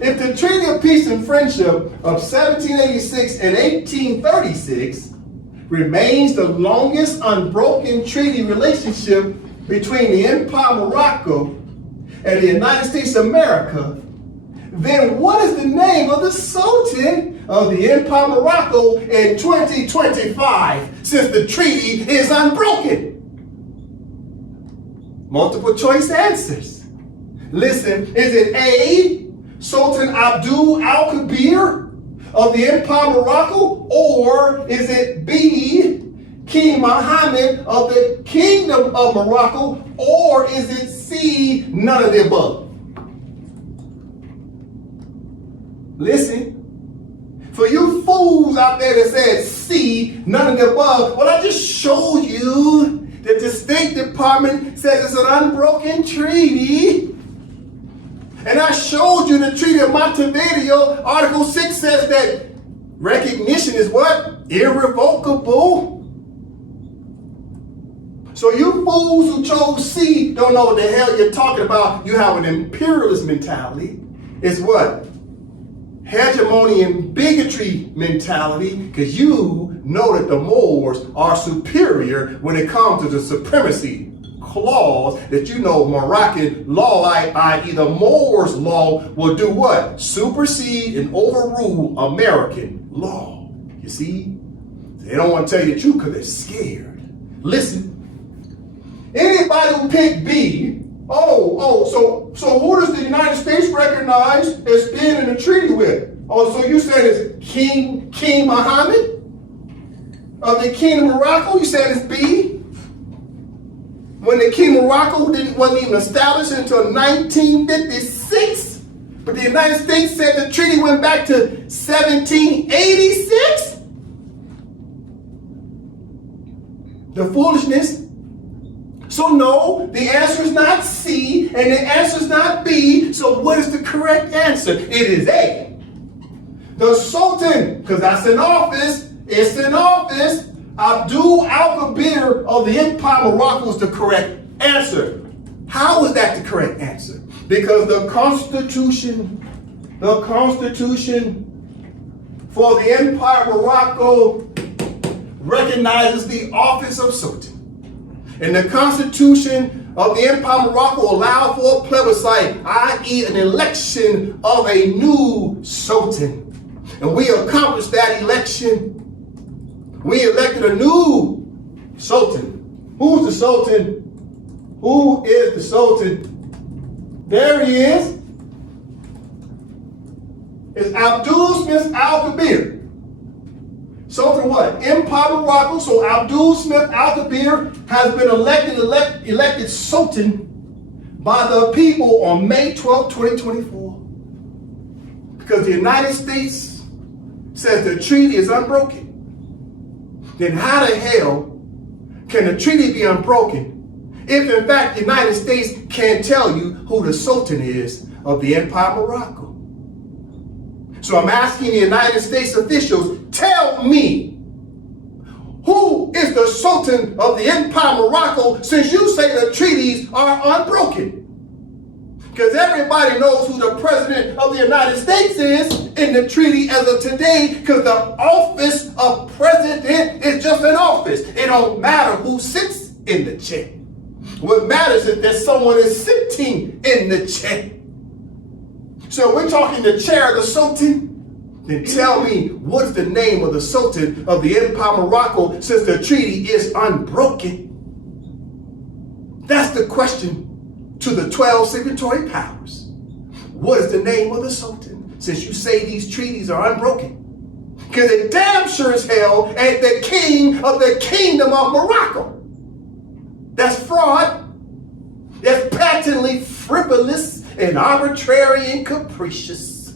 If the Treaty of Peace and Friendship of 1786 and 1836 remains the longest unbroken treaty relationship between the Empire of Morocco and the United States of America, then what is the name of the Sultan of the Empire of Morocco in 2025, since the treaty is unbroken? Multiple choice answers. Listen, is it A, Sultan Abdul Al-Kabir of the Empire of Morocco, or is it B, King Mohammed of the Kingdom of Morocco, or is it C, none of the above? Listen, for you fools out there that said C, none of the above, well, I just showed you that the State Department says it's an unbroken treaty. And I showed you the Treaty of Montevideo. Article 6 says that recognition is what? Irrevocable. So So you fools who chose C don't know what the hell you're talking about. You have an imperialist mentality. It's what? Hegemony and bigotry mentality, because you know that the Moors are superior when it comes to the Supremacy Clause, that you know Moroccan law, i.e. the Moors' law, will do what? Supersede and overrule American law. You see? They don't want to tell you the truth because they're scared. Listen. Anybody who picked B, so who does the United States recognize as being in a treaty with? Oh, so you said it's King Mohammed of the King of Morocco? You said it's B? When the King of Morocco wasn't even established until 1956, but the United States said the treaty went back to 1786? The foolishness. So no, the answer is not C, and the answer is not B. So what is the correct answer? It is A. The Sultan, because that's in office, it's in office. Abdul al-Kabir of the Empire of Morocco is the correct answer. How is that the correct answer? Because the Constitution for the Empire of Morocco recognizes the office of Sultan. And the Constitution of the Empire of Morocco allowed for a plebiscite, i.e. an election of a new Sultan. And we accomplished that election. We elected a new Sultan. Who's the Sultan? Who is the Sultan? There he is. It's Abdul Smith Al-Kabir. Sultan what? Empire of Morocco. So Abdul Smith Al-Kabir has been elected Sultan by the people on May 12, 2024. Because the United States says the treaty is unbroken. Then how the hell can the treaty be unbroken if in fact the United States can't tell you who the Sultan is of the Empire of Morocco? So I'm asking the United States officials, tell me, who is the Sultan of the Empire of Morocco, since you say the treaties are unbroken? Because everybody knows who the President of the United States is in the treaty as of today, because the office of President is just an office. It don't matter who sits in the chair. What matters is that someone is sitting in the chair. So we're talking the chair of the Sultan. Then tell me, what is the name of the Sultan of the Empire of Morocco, since the treaty is unbroken? That's the question to the 12 signatory powers. What is the name of the Sultan, since you say these treaties are unbroken? Because it damn sure as hell ain't the king of the Kingdom of Morocco. That's fraud. That's patently frivolous and arbitrary and capricious.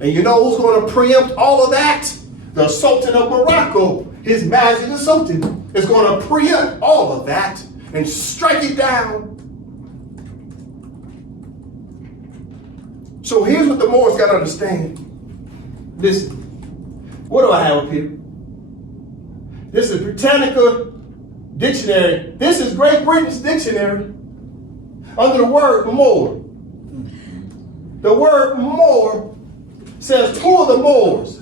And you know who's going to preempt all of that? The Sultan of Morocco, His Majesty the Sultan, is going to preempt all of that and strike it down. So here's what the Moors got to understand. Listen, what do I have up here? This is Britannica Dictionary. This is Great Britain's dictionary. Under the word Moor. The word Moor says who are the Moors?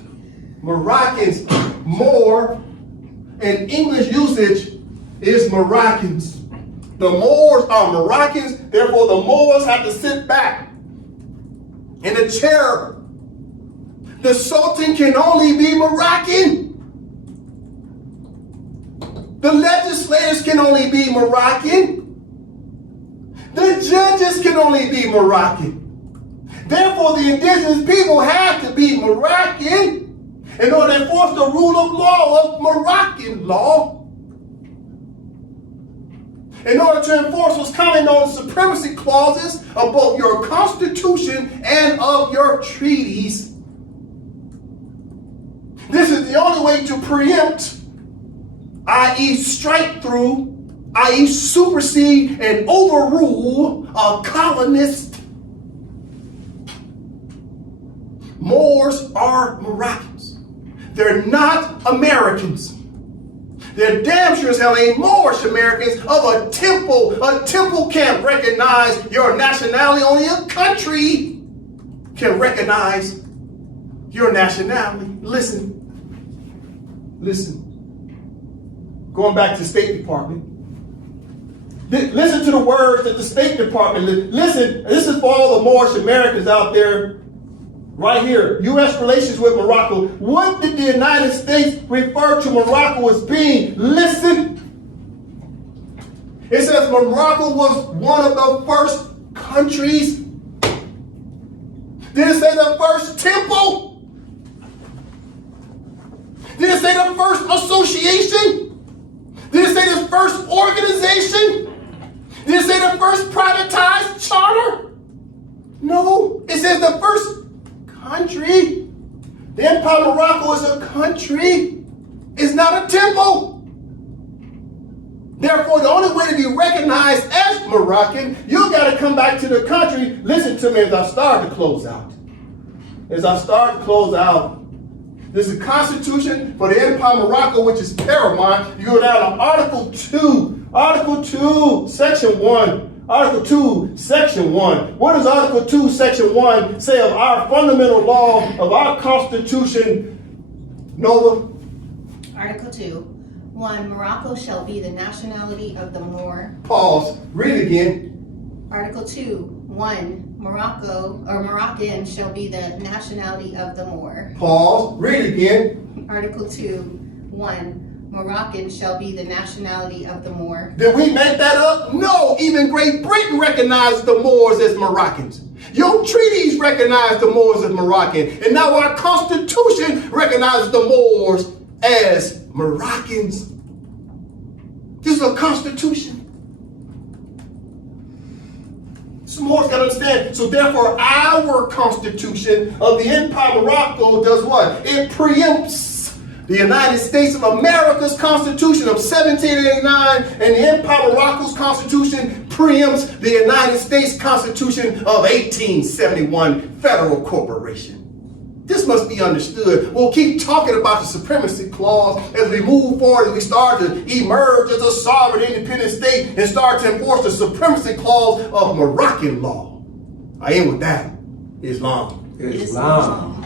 Moroccans, Moor, and English usage is Moroccans. The Moors are Moroccans, therefore the Moors have to sit back in a chair. The Sultan can only be Moroccan. The legislators can only be Moroccan. The judges can only be Moroccan. Therefore, the indigenous people have to be Moroccan in order to enforce the rule of law of Moroccan law. In order to enforce what's commonly known as supremacy clauses of both your constitution and of your treaties. This is the only way to preempt, i.e. strike through, i.e. supersede and overrule a colonist. Moors are Moroccans. They're not Americans. They're damn sure as hell ain't Moorish Americans of a temple can't recognize your nationality. Only a country can recognize your nationality. Listen. Going back to the State Department. Listen to the words that the State Department, listen, this is for all the Moorish Americans out there, right here. U.S. relations with Morocco. What did the United States refer to Morocco as being? Listen. It says Morocco was one of the first countries. Did it say the first temple? Did it say the first association? Did it say the first organization? Did it say the first privatized charter? No, it says the first country. The Empire of Morocco is a country. It's not a temple. Therefore, the only way to be recognized as Moroccan, you got to come back to the country. Listen to me as I start to close out. This is the Constitution for the Empire of Morocco, which is paramount. You go down to Article 2, Section 1. Article 2, Section 1. What does Article 2, Section 1 say of our fundamental law, of our Constitution? Nova? Article 2, 1. Morocco shall be the nationality of the Moor. Pause. Read it again. Article 2, 1. Morocco or Moroccan shall be the nationality of the Moor. Pause. Read it again. Article 2, 1. Moroccan shall be the nationality of the Moor. Did we make that up? No. Even Great Britain recognized the Moors as Moroccans. Your treaties recognize the Moors as Moroccan. And now our Constitution recognizes the Moors as Moroccans. This is a Constitution. Some more got to understand. So therefore, our Constitution of the Empire of Morocco does what? It preempts the United States of America's Constitution of 1789, and the Empire of Morocco's Constitution preempts the United States Constitution of 1871 Federal Corporation. This must be understood. We'll keep talking about the Supremacy Clause as we move forward, as we start to emerge as a sovereign independent state and start to enforce the Supremacy Clause of Moroccan law. I end with that. Islam. Islam.